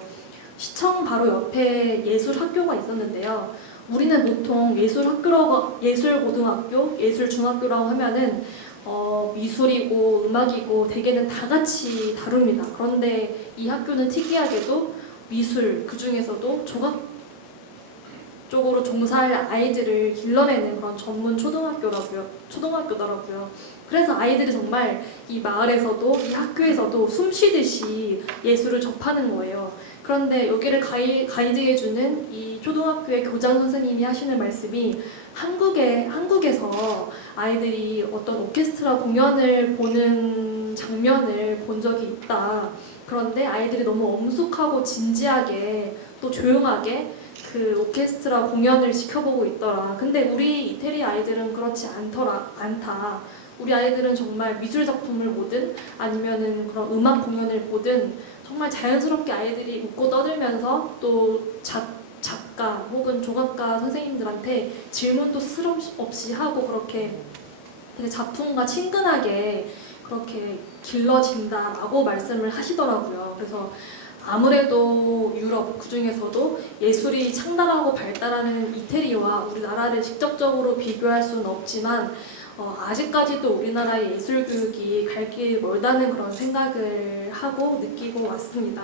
시청 바로 옆에 예술학교가 있었는데요. 우리는 보통 예술고등학교, 예술중학교라고 하면은 미술이고 음악이고 대개는 다 같이 다룹니다. 그런데 이 학교는 특이하게도 미술, 그 중에서도 조각 쪽으로 종사할 아이들을 길러내는 그런 전문 초등학교더라고요. 그래서 아이들이 정말 이 마을에서도 이 학교에서도 숨쉬듯이 예술을 접하는 거예요. 그런데 여기를 가이드해주는 이 초등학교의 교장 선생님이 하시는 말씀이 한국에서 아이들이 어떤 오케스트라 공연을 보는 장면을 본 적이 있다. 그런데 아이들이 너무 엄숙하고 진지하게 또 조용하게 그 오케스트라 공연을 지켜보고 있더라. 근데 우리 이태리 아이들은 그렇지 않다. 우리 아이들은 정말 미술 작품을 보든 아니면은 그런 음악 공연을 보든 정말 자연스럽게 아이들이 웃고 떠들면서 또 작가 혹은 조각가 선생님들한테 질문도 스스럼 없이 하고 그렇게 되게 작품과 친근하게 그렇게 길러진다라고 말씀을 하시더라고요. 그래서 아무래도 유럽 그중에서도 예술이 창달하고 발달하는 이태리와 우리나라를 직접적으로 비교할 수는 없지만 아직까지도 우리나라의 예술 교육이 갈 길이 멀다는 그런 생각을 하고 느끼고 왔습니다.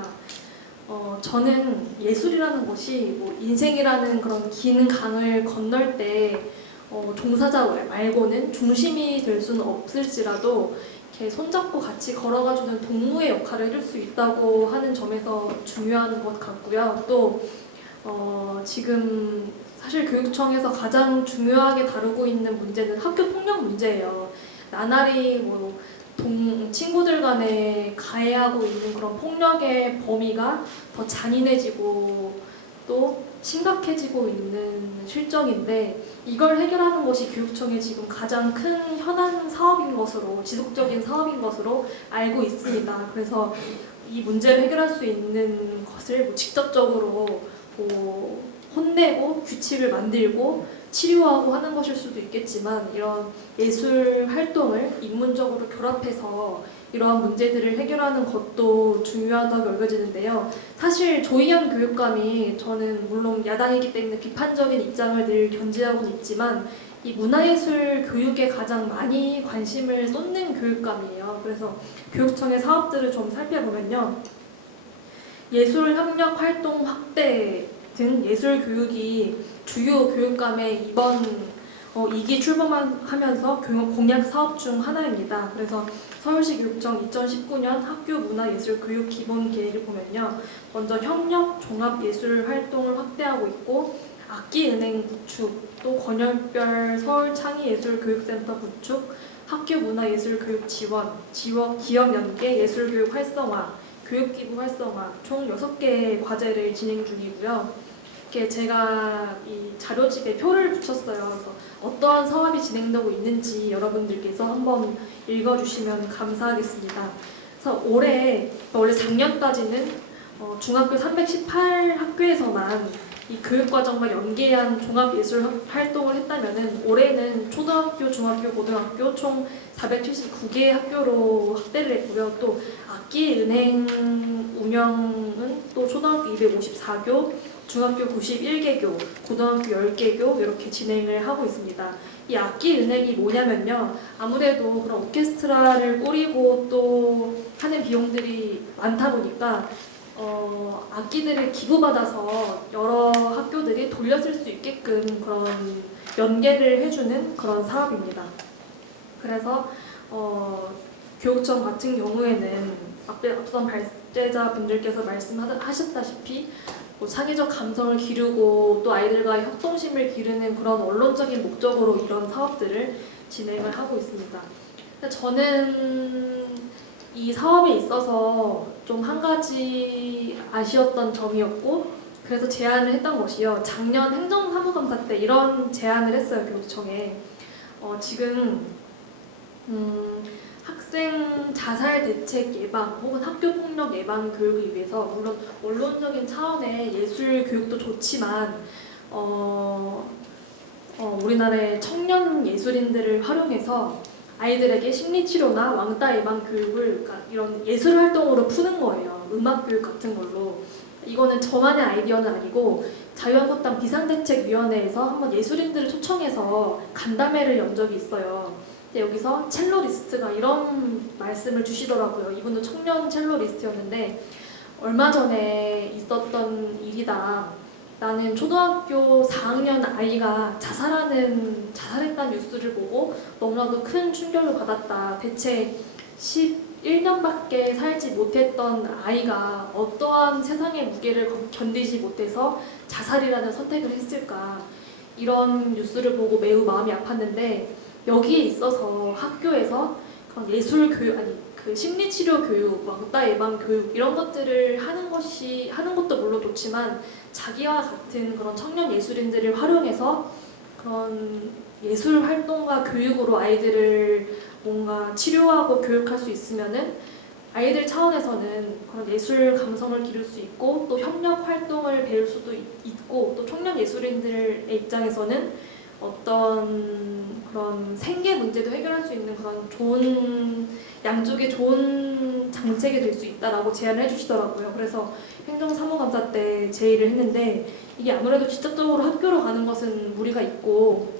저는 예술이라는 것이 뭐 인생이라는 그런 긴 강을 건널 때 종사자 말고는 중심이 될 수는 없을지라도 이렇게 손잡고 같이 걸어가주는 동무의 역할을 해줄 수 있다고 하는 점에서 중요한 것 같고요. 또 지금 사실 교육청에서 가장 중요하게 다루고 있는 문제는 학교 폭력 문제예요. 나날이 친구들 간에 가해하고 있는 그런 폭력의 범위가 더 잔인해지고 또 심각해지고 있는 실정인데 이걸 해결하는 것이 교육청의 지금 가장 큰 현안 사업인 것으로 지속적인 사업인 것으로 알고 있습니다. 그래서 이 문제를 해결할 수 있는 것을 직접적으로 혼내고 규칙을 만들고 치료하고 하는 것일 수도 있겠지만 이런 예술 활동을 인문적으로 결합해서 이러한 문제들을 해결하는 것도 중요하다고 여겨지는데요. 사실 조희연 교육감이 저는 물론 야당이기 때문에 비판적인 입장을 늘 견지하고는 있지만 이 문화예술 교육에 가장 많이 관심을 쏟는 교육감이에요. 그래서 교육청의 사업들을 좀 살펴보면요. 예술협력 활동 확대 등 예술 교육이 주요 교육감의 이번 2기 출범하면서 공약 사업 중 하나입니다. 그래서 서울시 교육청 2019년 학교 문화예술 교육 기본 계획을 보면요. 먼저 협력 종합예술 활동을 확대하고 있고 악기은행 구축, 또 권열별 서울창의예술교육센터 구축, 학교 문화예술 교육 지원, 기업 연계 예술 교육 활성화, 교육기부 활성화 총 6개의 과제를 진행 중이고요. 이렇게 제가 이 자료집에 표를 붙였어요. 그래서 어떠한 사업이 진행되고 있는지 여러분들께서 한번 읽어주시면 감사하겠습니다. 그래서 원래 작년까지는 중학교 318학교에서만 이 교육과정과 연계한 종합예술 활동을 했다면은 올해는 초등학교, 중학교, 고등학교 총 479개의 학교로 확대를 했고요. 또 악기은행 운영은 또 초등학교 254교, 중학교 91개교, 고등학교 10개교 이렇게 진행을 하고 있습니다. 이 악기은행이 뭐냐면요. 아무래도 그런 오케스트라를 꾸리고 또 하는 비용들이 많다 보니까 악기들을 기부받아서 여러 학교들이 돌려쓸 수 있게끔 그런 연계를 해주는 그런 사업입니다. 그래서 교육청 같은 경우에는 앞선 발제자분들께서 말씀하셨다시피 뭐 창의적 감성을 기르고 또 아이들과의 협동심을 기르는 그런 원론적인 목적으로 이런 사업들을 진행을 하고 있습니다. 저는 이 사업에 있어서 좀 한 가지 아쉬웠던 점이었고 그래서 제안을 했던 것이요. 작년 행정사무감사 때 이런 제안을 했어요. 교육청에. 지금 학생 자살 대책 예방 혹은 학교 폭력 예방 교육을 위해서 물론 원론적인 차원의 예술 교육도 좋지만 우리나라의 청년 예술인들을 활용해서 아이들에게 심리치료나 왕따 예방 교육을 그러니까 이런 예술 활동으로 푸는 거예요. 음악 교육 같은 걸로. 이거는 저만의 아이디어는 아니고 자유한국당 비상대책위원회에서 한번 예술인들을 초청해서 간담회를 연 적이 있어요. 근데 여기서 첼로리스트가 이런 말씀을 주시더라고요. 이분도 청년 첼로리스트였는데 얼마 전에 있었던 일이다. 나는 초등학교 4학년 아이가 자살했다는 뉴스를 보고 너무나도 큰 충격을 받았다. 대체 11년밖에 살지 못했던 아이가 어떠한 세상의 무게를 견디지 못해서 자살이라는 선택을 했을까. 이런 뉴스를 보고 매우 마음이 아팠는데 여기에 있어서 학교에서 그런 예술 교육 그 심리치료 교육, 왕따 예방 교육 이런 것들을 하는 것도 물론 좋지만 자기와 같은 그런 청년 예술인들을 활용해서 그런 예술 활동과 교육으로 아이들을 뭔가 치료하고 교육할 수 있으면은 아이들 차원에서는 그런 예술 감성을 기를 수 있고 또 협력 활동을 배울 수도 있고 또 청년 예술인들의 입장에서는 어떤 그런 생계 문제도 해결할 수 있는 그런 좋은 양쪽에 좋은 정책이 될 수 있다라고 제안을 해주시더라고요. 그래서 행정사무감사 때 제의를 했는데 이게 아무래도 직접적으로 학교로 가는 것은 무리가 있고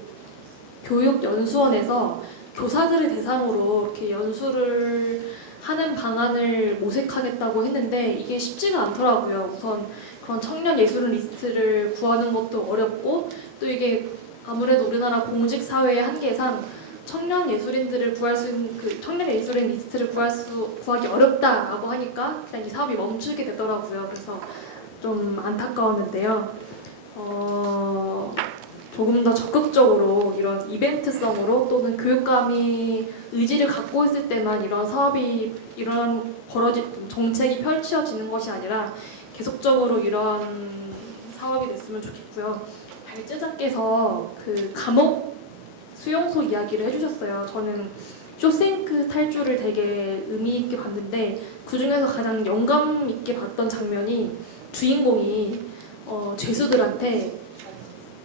교육연수원에서 교사들을 대상으로 이렇게 연수를 하는 방안을 모색하겠다고 했는데 이게 쉽지가 않더라고요. 우선 그런 청년 예술인 리스트를 구하는 것도 어렵고 또 이게 아무래도 우리나라 공직 사회의 한계상 청년 예술인들을 구할 수 있는 그 청년 예술인 리스트를 구하기 어렵다라고 하니까 일단 이 사업이 멈추게 되더라고요. 그래서 좀 안타까웠는데요. 조금 더 적극적으로 이런 이벤트성으로 또는 교육감이 의지를 갖고 있을 때만 이런 사업이 이런 정책이 펼쳐지는 것이 아니라 계속적으로 이런 사업이 됐으면 좋겠고요. 발제자께서 그 감옥 수용소 이야기를 해주셨어요. 저는 쇼생크 탈주를 되게 의미 있게 봤는데 그 중에서 가장 영감 있게 봤던 장면이 주인공이 죄수들한테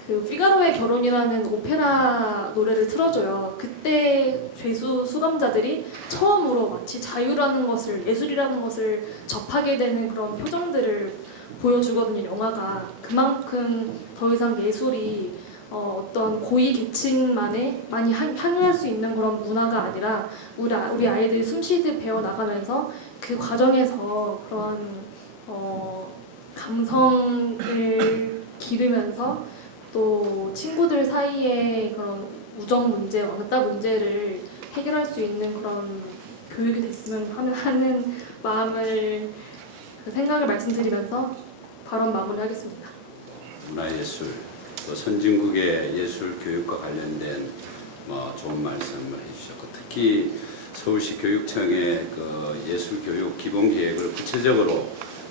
그 피가로의 결혼이라는 오페라 노래를 틀어줘요. 그때 죄수 수감자들이 처음으로 마치 자유라는 것을 예술이라는 것을 접하게 되는 그런 표정들을 보여주거든요. 영화가 그만큼 더 이상 예술이 어떤 고위 계층만에 많이 향유할 수 있는 그런 문화가 아니라 우리 아이들이 숨쉬듯 배워나가면서 그 과정에서 그런 감성을 기르면서 또 친구들 사이에 그런 우정 문제, 왕따 문제를 해결할 수 있는 그런 교육이 됐으면 하는 생각을 말씀드리면서 발언 마무리하겠습니다. 문화예술, 또 선진국의 예술 교육과 관련된 좋은 말씀을 해주셨고 특히 서울시 교육청의 그 예술 교육 기본 계획을 구체적으로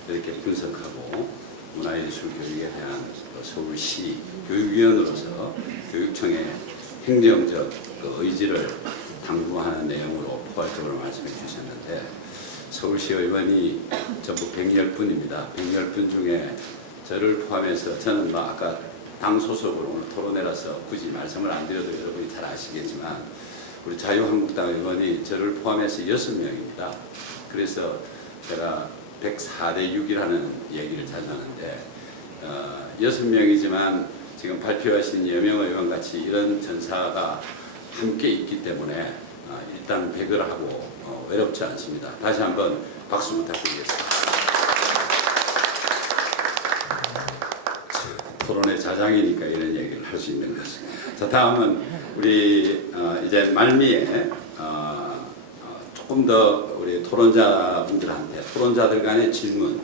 이렇게 분석하고 문화예술 교육에 대한 서울시 교육위원으로서 교육청의 행정적 그 의지를 당부하는 내용으로 포괄적으로 말씀해 주셨는데 서울시 의원이 전부 110분입니다. 110분 중에 저를 포함해서 저는 아까 당 소속으로 오늘 토론회라서 굳이 말씀을 안 드려도 여러분이 잘 아시겠지만 우리 자유한국당 의원이 저를 포함해서 6명입니다. 그래서 제가 104대 6이라는 얘기를 자주 하는데 6명이지만 지금 발표하신 여명 의원 같이 이런 전사가 함께 있기 때문에 일단 100을 하고 외롭지 않습니다. 다시 한번 박수 부탁드리겠습니다. 토론의 자장이니까 이런 얘기를 할 수 있는 것입니다. 자, 다음은 우리 이제 말미에 조금 더 우리 토론자들 간의 질문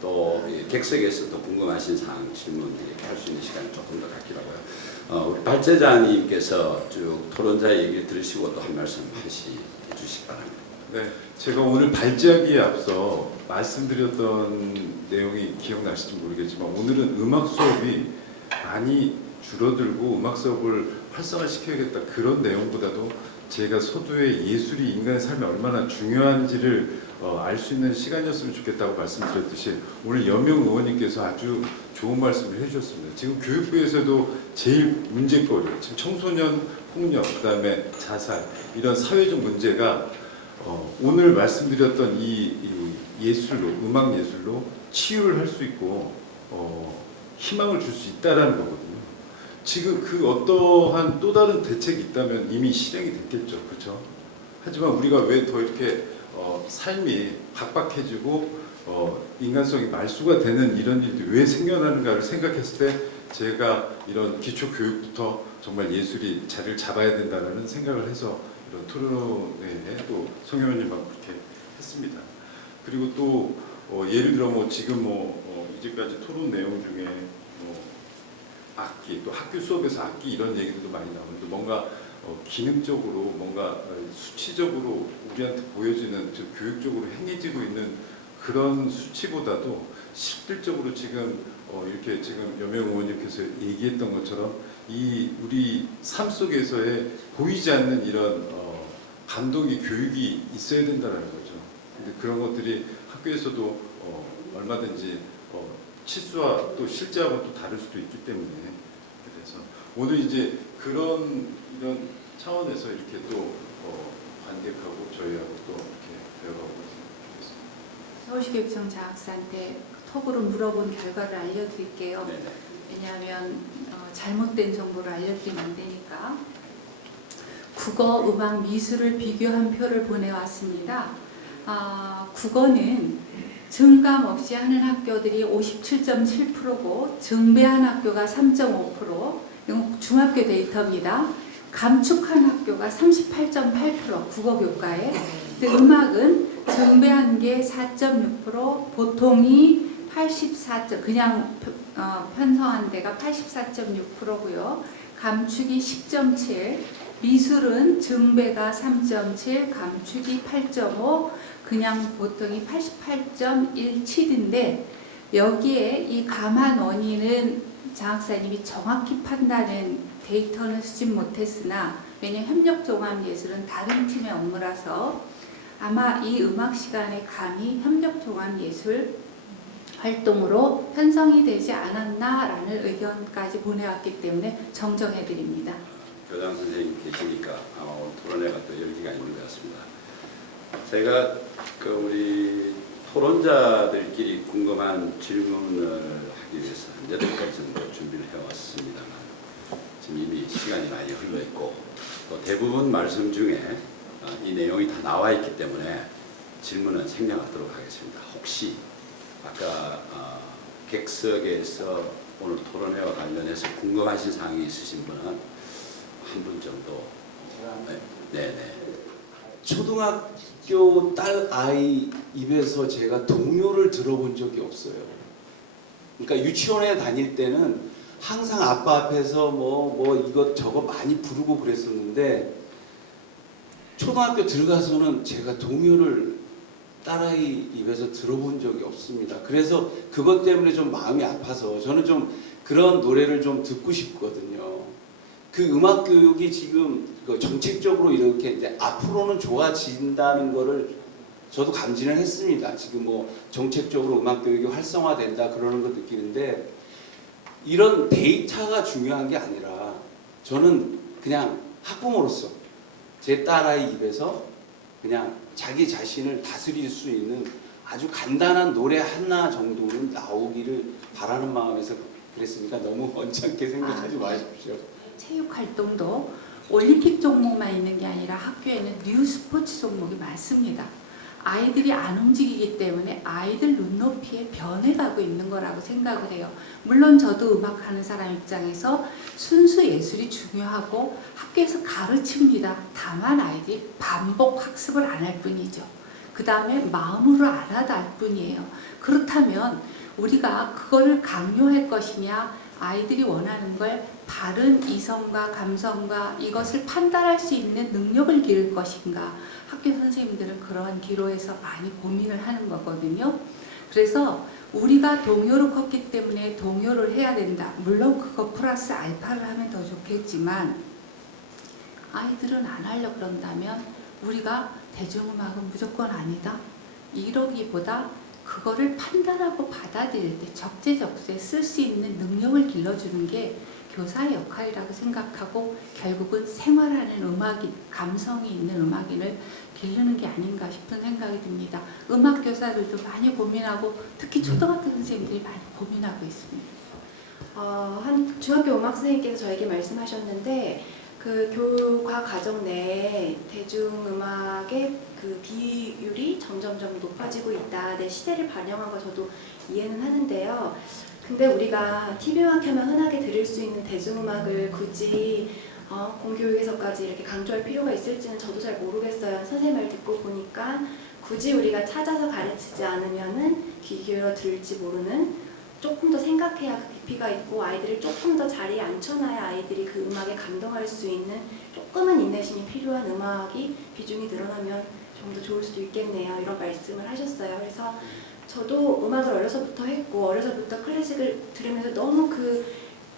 또 객석에서도 궁금하신 사항 질문 할 수 있는 시간이 조금 더 갖기로 하고요. 우리 발제자님께서 쭉 토론자 얘기를 들으시고 또 한 말씀 해주시기 바랍니다. 네, 제가 오늘 발제하기에 앞서 말씀드렸던 내용이 기억나실지 모르겠지만 오늘은 음악 수업이 많이 줄어들고 음악 수업을 활성화시켜야겠다 그런 내용보다도 제가 서두에 예술이 인간의 삶에 얼마나 중요한지를 알 수 있는 시간이었으면 좋겠다고 말씀드렸듯이 오늘 여명 의원님께서 아주 좋은 말씀을 해주셨습니다. 지금 교육부에서도 제일 문제거리, 지금 청소년 폭력, 그다음에 자살 이런 사회적 문제가 오늘 말씀드렸던 이 예술로, 음악 예술로 치유를 할 수 있고 희망을 줄 수 있다라는 거거든요. 지금 그 어떠한 또 다른 대책이 있다면 이미 실행이 됐겠죠, 그렇죠? 하지만 우리가 왜 더 이렇게 삶이 각박해지고 인간성이 말수가 되는 이런 일들이 왜 생겨나는가를 생각했을 때 제가 이런 기초 교육부터 정말 예술이 자리를 잡아야 된다는 생각을 해서 이런 토론회에 또 송 의원님하고 그렇게 했습니다. 그리고 또 예를 들어 뭐 지금 이제까지 토론 내용 중에 악기 또 학교 수업에서 악기 이런 얘기들도 많이 나오는데 뭔가 기능적으로 뭔가 수치적으로 우리한테 보여지는 교육적으로 행해지고 있는 그런 수치보다도 실질적으로 지금 이렇게 지금 여명 의원님께서 얘기했던 것처럼 이 우리 삶 속에서의 보이지 않는 이런 감동이 교육이 있어야 된다는 거죠. 근데 그런 것들이 학교에서도 얼마든지 치수와 또 실제하고 또 다를 수도 있기 때문에 그래서 오늘 이제 이런 차원에서 이렇게 또 관객하고 저희하고 또 이렇게 배워가고 있습니다. 서울시교육청 장학사한테 톡으로 물어본 결과를 알려드릴게요. 네네. 왜냐하면 잘못된 정보를 알려드리면 안 되니까. 국어, 음악, 미술을 비교한 표를 보내왔습니다. 국어는 증감 없이 하는 학교들이 57.7%고 증배한 학교가 3.5%, 이건 중학교 데이터입니다. 감축한 학교가 38.8% 국어 교과에. 근데 음악은 증배한 게 4.6%, 보통이 84. 그냥 편성한 데가 84.6%고요. 감축이 10.7. 미술은 증배가 3.7, 감축이 8.5, 그냥 보통이 88.17인데 여기에 이 감한 원인은 장학사님이 정확히 판단은 데이터는 수집 못했으나 왜냐하면 협력종합예술은 다른 팀의 업무라서 아마 이 음악 시간에 감히 협력종합예술 활동으로 편성이 되지 않았나라는 의견까지 보내왔기 때문에 정정해드립니다. 교장 선생님 계시니까 아마 오늘 토론회가 또 열기가 있는 것 같습니다. 제가 우리 토론자들끼리 궁금한 질문을 하기 위해서 한 8가지 정도 준비를 해왔습니다만 지금 이미 시간이 많이 흘러있고 또 대부분 말씀 중에 이 내용이 다 나와 있기 때문에 질문은 생략하도록 하겠습니다. 혹시 아까 객석에서 오늘 토론회와 관련해서 궁금하신 사항이 있으신 분은 한 분 정도. 네네. 초등학교 딸 아이 입에서 제가 동요를 들어본 적이 없어요. 그러니까 유치원에 다닐 때는 항상 아빠 앞에서 뭐 이것 저것 많이 부르고 그랬었는데 초등학교 들어가서는 제가 동요를 딸아이 입에서 들어본 적이 없습니다. 그래서 그것 때문에 좀 마음이 아파서 저는 좀 그런 노래를 좀 듣고 싶거든요. 그 음악 교육이 지금 정책적으로 이렇게 이제 앞으로는 좋아진다는 거를 저도 감지는 했습니다. 지금 뭐 정책적으로 음악 교육이 활성화된다 그러는 거 느끼는데 이런 데이터가 중요한 게 아니라 저는 그냥 학부모로서 제 딸아이 입에서 그냥 자기 자신을 다스릴 수 있는 아주 간단한 노래 하나 정도는 나오기를 바라는 마음에서 그랬으니까 너무 언짢게 생각하지 마십시오. 체육 활동도 올림픽 종목만 있는 게 아니라 학교에는 뉴 스포츠 종목이 많습니다. 아이들이 안 움직이기 때문에 아이들 눈높이에 변해가고 있는 거라고 생각을 해요. 물론 저도 음악하는 사람 입장에서 순수 예술이 중요하고 학교에서 가르칩니다. 다만 아이들이 반복 학습을 안 할 뿐이죠. 그 다음에 마음으로 알아갈 뿐이에요. 그렇다면 우리가 그거를 강요할 것이냐, 아이들이 원하는 걸 바른 이성과 감성과 이것을 판단할 수 있는 능력을 기를 것인가, 학교 선생님들은 그러한 기로에서 많이 고민을 하는 거거든요. 그래서 우리가 동요로 컸기 때문에 동요를 해야 된다. 물론 그거 플러스 알파를 하면 더 좋겠지만 아이들은 안 하려고 그런다면 우리가 대중음악은 무조건 아니다. 이러기보다 그거를 판단하고 받아들일 때 적재적소에 쓸 수 있는 능력을 길러주는 게 교사의 역할이라고 생각하고 결국은 생활하는 음악인, 감성이 있는 음악인을 기르는 게 아닌가 싶은 생각이 듭니다. 음악 교사들도 많이 고민하고 특히 초등학교 선생님들이 많이 고민하고 있습니다. 한 중학교 음악 선생님께서 저에게 말씀하셨는데 그 교과 과정 내에 대중음악의 그 비율이 점점점 높아지고 있다. 내 시대를 반영한 거 저도 이해는 하는데요. 근데 우리가 TV만 켜면 흔하게 들을 수 있는 대중음악을 굳이 공교육에서까지 이렇게 강조할 필요가 있을지는 저도 잘 모르겠어요. 선생님 말 듣고 보니까 굳이 우리가 찾아서 가르치지 않으면은 귀 기울여 들을지 모르는, 조금 더 생각해야 그 깊이가 있고 아이들을 조금 더 자리에 앉혀놔야 아이들이 그 음악에 감동할 수 있는 조금은 인내심이 필요한 음악이 비중이 늘어나면 좀 더 좋을 수도 있겠네요. 이런 말씀을 하셨어요. 그래서 저도 음악을 어려서부터 했고 어려서부터 클래식을 들으면서 너무 그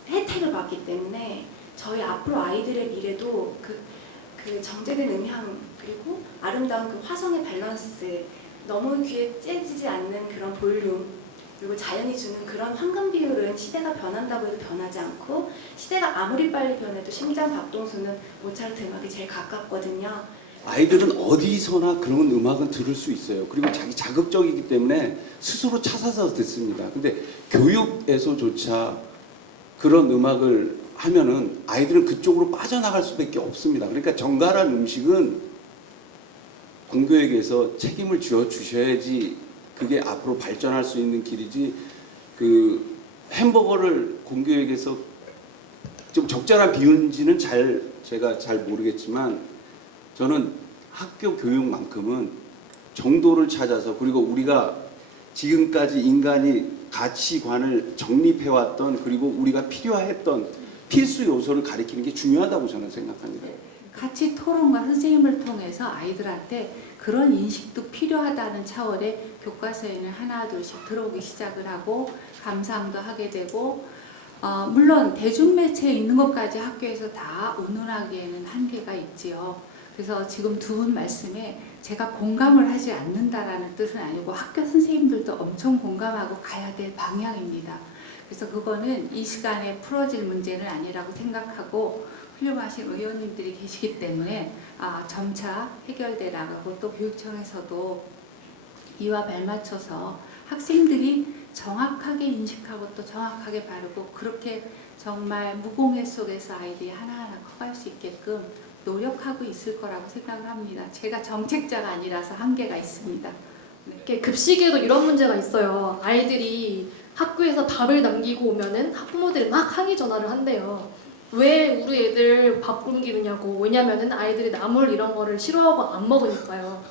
혜택을 받기 때문에 저희 앞으로 아이들의 미래도 그 정제된 음향 그리고 아름다운 그 화성의 밸런스, 너무 귀에 째지지 않는 그런 볼륨, 그리고 자연이 주는 그런 황금 비율은 시대가 변한다고 해도 변하지 않고, 시대가 아무리 빨리 변해도 심장 박동수는 모차르트 음악이 제일 가깝거든요. 아이들은 어디서나 그런 음악은 들을 수 있어요. 그리고 자기 자극적이기 때문에 스스로 찾아서 듣습니다. 근데 교육에서조차 그런 음악을 하면은 아이들은 그쪽으로 빠져나갈 수밖에 없습니다. 그러니까 정갈한 음식은 공교육에서 책임을 쥐어 주셔야지 그게 앞으로 발전할 수 있는 길이지, 그 햄버거를 공교육에서 좀 적절한 비율인지는 제가 잘 모르겠지만 저는 학교 교육만큼은 정도를 찾아서, 그리고 우리가 지금까지 인간이 가치관을 정립해왔던, 그리고 우리가 필요했던 필수 요소를 가리키는 게 중요하다고 저는 생각합니다. 같이 토론과 선생님을 통해서 아이들한테 그런 인식도 필요하다는 차원의 교과서에는 하나 둘씩 들어오기 시작을 하고 감상도 하게 되고, 물론 대중매체에 있는 것까지 학교에서 다 운운하기에는 한계가 있지요. 그래서 지금 두 분 말씀에 제가 공감을 하지 않는다라는 뜻은 아니고 학교 선생님들도 엄청 공감하고 가야 될 방향입니다. 그래서 그거는 이 시간에 풀어질 문제는 아니라고 생각하고 훌륭하신 의원님들이 계시기 때문에 점차 해결돼 나가고, 또 교육청에서도 이와 발맞춰서 학생들이 정확하게 인식하고 또 정확하게 바르고 그렇게 정말 무공해 속에서 아이들이 하나하나 커갈 수 있게끔 노력하고 있을 거라고 생각을 합니다. 제가 정책자가 아니라서 한계가 있습니다. 이렇게 급식에도 이런 문제가 있어요. 아이들이 학교에서 밥을 남기고 오면은 학부모들이 막 항의 전화를 한대요. 왜 우리 애들 밥 굶기느냐고. 왜냐면은 아이들이 나물 이런 거를 싫어하고 안 먹으니까요.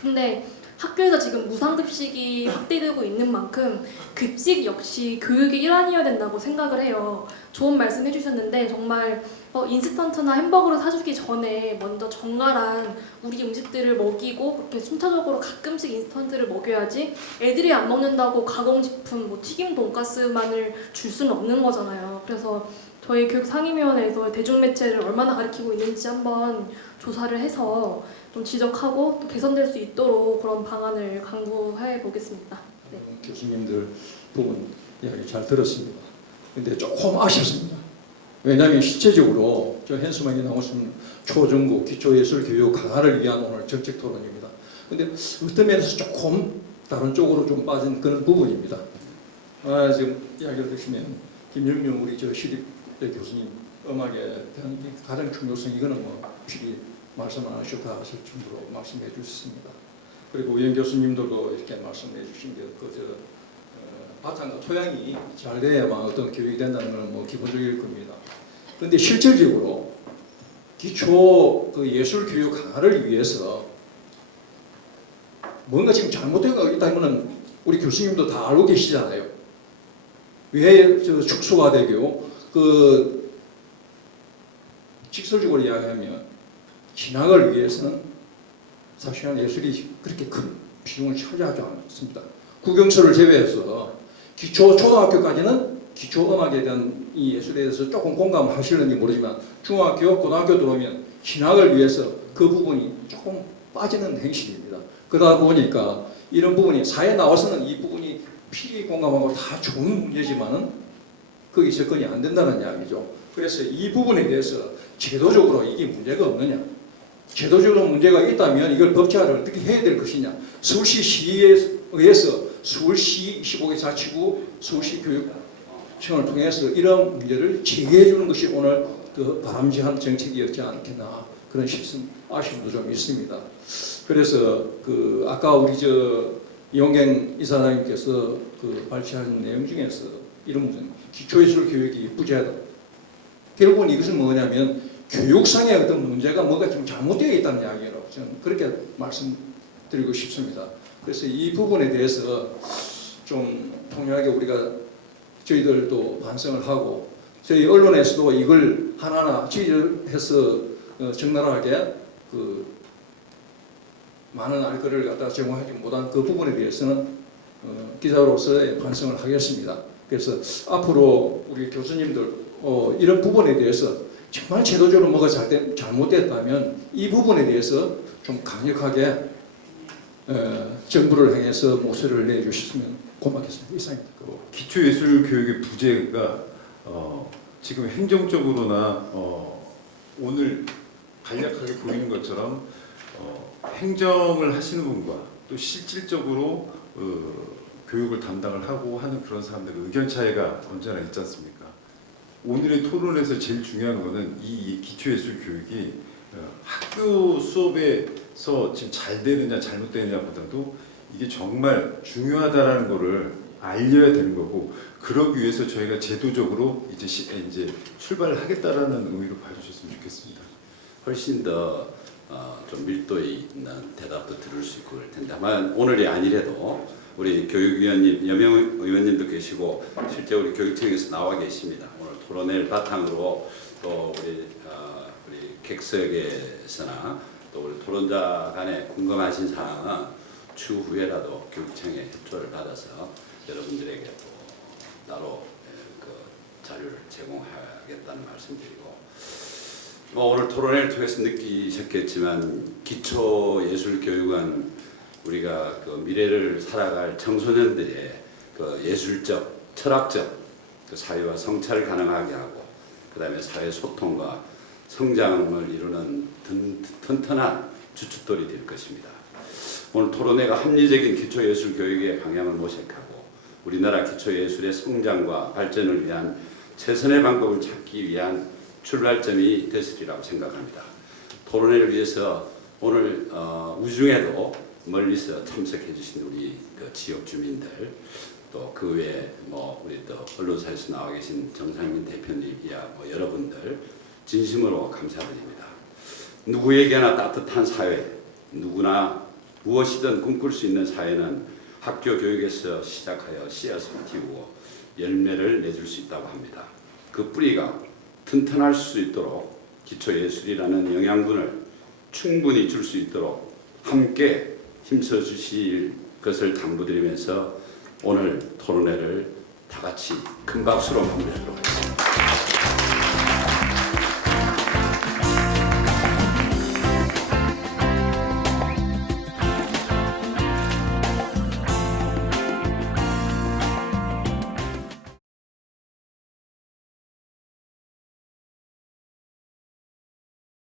근데 학교에서 지금 무상급식이 확대되고 있는 만큼 급식 역시 교육의 일환이어야 된다고 생각을 해요. 좋은 말씀 해주셨는데 정말 인스턴트나 햄버거를 사주기 전에 먼저 정갈한 우리 음식들을 먹이고 그렇게 순차적으로 가끔씩 인스턴트를 먹여야지, 애들이 안 먹는다고 가공식품, 튀김 돈가스만을 줄 수는 없는 거잖아요. 그래서 저희 교육상임위원회에서 대중매체를 얼마나 가르치고 있는지 한번 조사를 해서 좀 지적하고 또 개선될 수 있도록 그런 방안을 강구해 보겠습니다. 네. 교수님들 부분 이야기 잘 들었습니다. 근데 조금 아쉽습니다. 왜냐하면 실제적으로 저 현수막에 나오신 초중고 기초예술교육 강화를 위한 오늘 정책 토론입니다. 근데 어떤 면에서 조금 다른 쪽으로 좀 빠진 그런 부분입니다. 지금 이야기를 드시면 김영명 우리 저 시립 교수님 음악에 대한 가장 중요성, 이거는 필히 말씀 안 하셔도 다 하실 정도로 말씀해 주셨습니다. 그리고 우영 교수님들도 이렇게 말씀해 주신 게 바탕과 토양이 잘 돼야만 어떤 교육이 된다는 건 기본적일 겁니다. 그런데 실질적으로 기초 예술 교육 강화를 위해서 뭔가 지금 잘못된 거 있다면은 우리 교수님도 다 알고 계시잖아요. 왜 축소화되고 직설적으로 이야기하면 신학을 위해서는 사실은 예술이 그렇게 큰 비중을 차지하지 않습니다. 국영수를 제외해서 기초 초등학교까지는 기초 음악에 대한 이 예술에 대해서 조금 공감을 하시는지 모르지만 중학교, 고등학교 들어오면 신학을 위해서 그 부분이 조금 빠지는 행실입니다. 그러다 보니까 이런 부분이 사회에 나와서는 이 부분이 필히 공감하고 다 좋은 문제지만은 거기 접근이 안 된다는 이야기죠. 그래서 이 부분에 대해서 제도적으로 이게 문제가 없느냐, 제도적으로 문제가 있다면 이걸 법제화를 어떻게 해야 될 것이냐. 서울시 의해서 서울시 25개 자치구 서울시 교육청을 통해서 이런 문제를 제기해 주는 것이 오늘 바람직한 정책이었지 않겠나, 그런 아쉬움도 좀 있습니다. 그래서 아까 우리 이용경 이사장님께서 발표하신 내용 중에서 이런 문제, 기초예술 교육이 부재하다. 결국은 이것은 뭐냐면 교육상의 어떤 문제가 뭐가 좀 잘못되어 있다는 이야기라고 저는 그렇게 말씀드리고 싶습니다. 그래서 이 부분에 대해서 좀 통렬하게 저희들도 반성을 하고 저희 언론에서도 이걸 하나하나 취재해서 적나라하게 많은 알거리를 갖다 제공하지 못한 그 부분에 대해서는 기자로서의 반성을 하겠습니다. 그래서 앞으로 우리 교수님들 이런 부분에 대해서 정말 제도적으로 뭐가 잘못됐다면 이 부분에 대해서 좀 강력하게 정부를 향해서 목소리를 내주셨으면 고맙겠습니다. 이상입니다. 기초예술 교육의 부재가 지금 행정적으로나 오늘 간략하게 보이는 것처럼 행정을 하시는 분과 또 실질적으로 교육을 담당을 하고 하는 그런 사람들의 의견 차이가 언제나 있지 않습니까? 오늘의 토론에서 제일 중요한 것은 이 기초예술 교육이 학교 수업에서 지금 잘 되느냐 잘못되느냐보다도 이게 정말 중요하다라는 것을 알려야 되는 거고, 그러기 위해서 저희가 제도적으로 이제 출발을 하겠다라는 의미로 봐주셨으면 좋겠습니다. 훨씬 더 좀 밀도 있는 대답도 들을 수 있고 그럴 텐데, 아마 오늘이 아니래도 우리 교육위원님, 여명 의원님도 계시고 실제 우리 교육청에서 나와 계십니다. 오늘 토론회를 바탕으로 또 우리 객석에서나 또 우리 토론자 간에 궁금하신 사항은 추후에라도 교육청에 협조를 받아서 여러분들에게 또 따로 자료를 제공하겠다는 말씀드리고, 오늘 토론회를 통해서 느끼셨겠지만 기초예술교육은 우리가 미래를 살아갈 청소년들의 예술적, 철학적 사회와 성찰을 가능하게 하고, 그 다음에 사회 소통과 성장을 이루는 튼튼한 주춧돌이 될 것입니다. 오늘 토론회가 합리적인 기초예술교육의 방향을 모색하고 우리나라 기초예술의 성장과 발전을 위한 최선의 방법을 찾기 위한 출발점이 됐으리라고 생각합니다. 토론회를 위해서 오늘 우중에도 멀리서 참석해 주신 우리 지역 주민들, 또 그 외에 우리 또 언론사에서 나와 계신 정상민 대표님이야 여러분들 진심으로 감사드립니다. 누구에게나 따뜻한 사회, 누구나 무엇이든 꿈꿀 수 있는 사회는 학교 교육에서 시작하여 씨앗을 틔우고 열매를 맺을 수 있다고 합니다. 그 뿌리가 튼튼할 수 있도록 기초예술이라는 영양분을 충분히 줄 수 있도록 함께 힘써 주실 것을 당부드리면서 오늘 토론회를 다 같이 큰 박수로 마무리하도록 하겠습니다.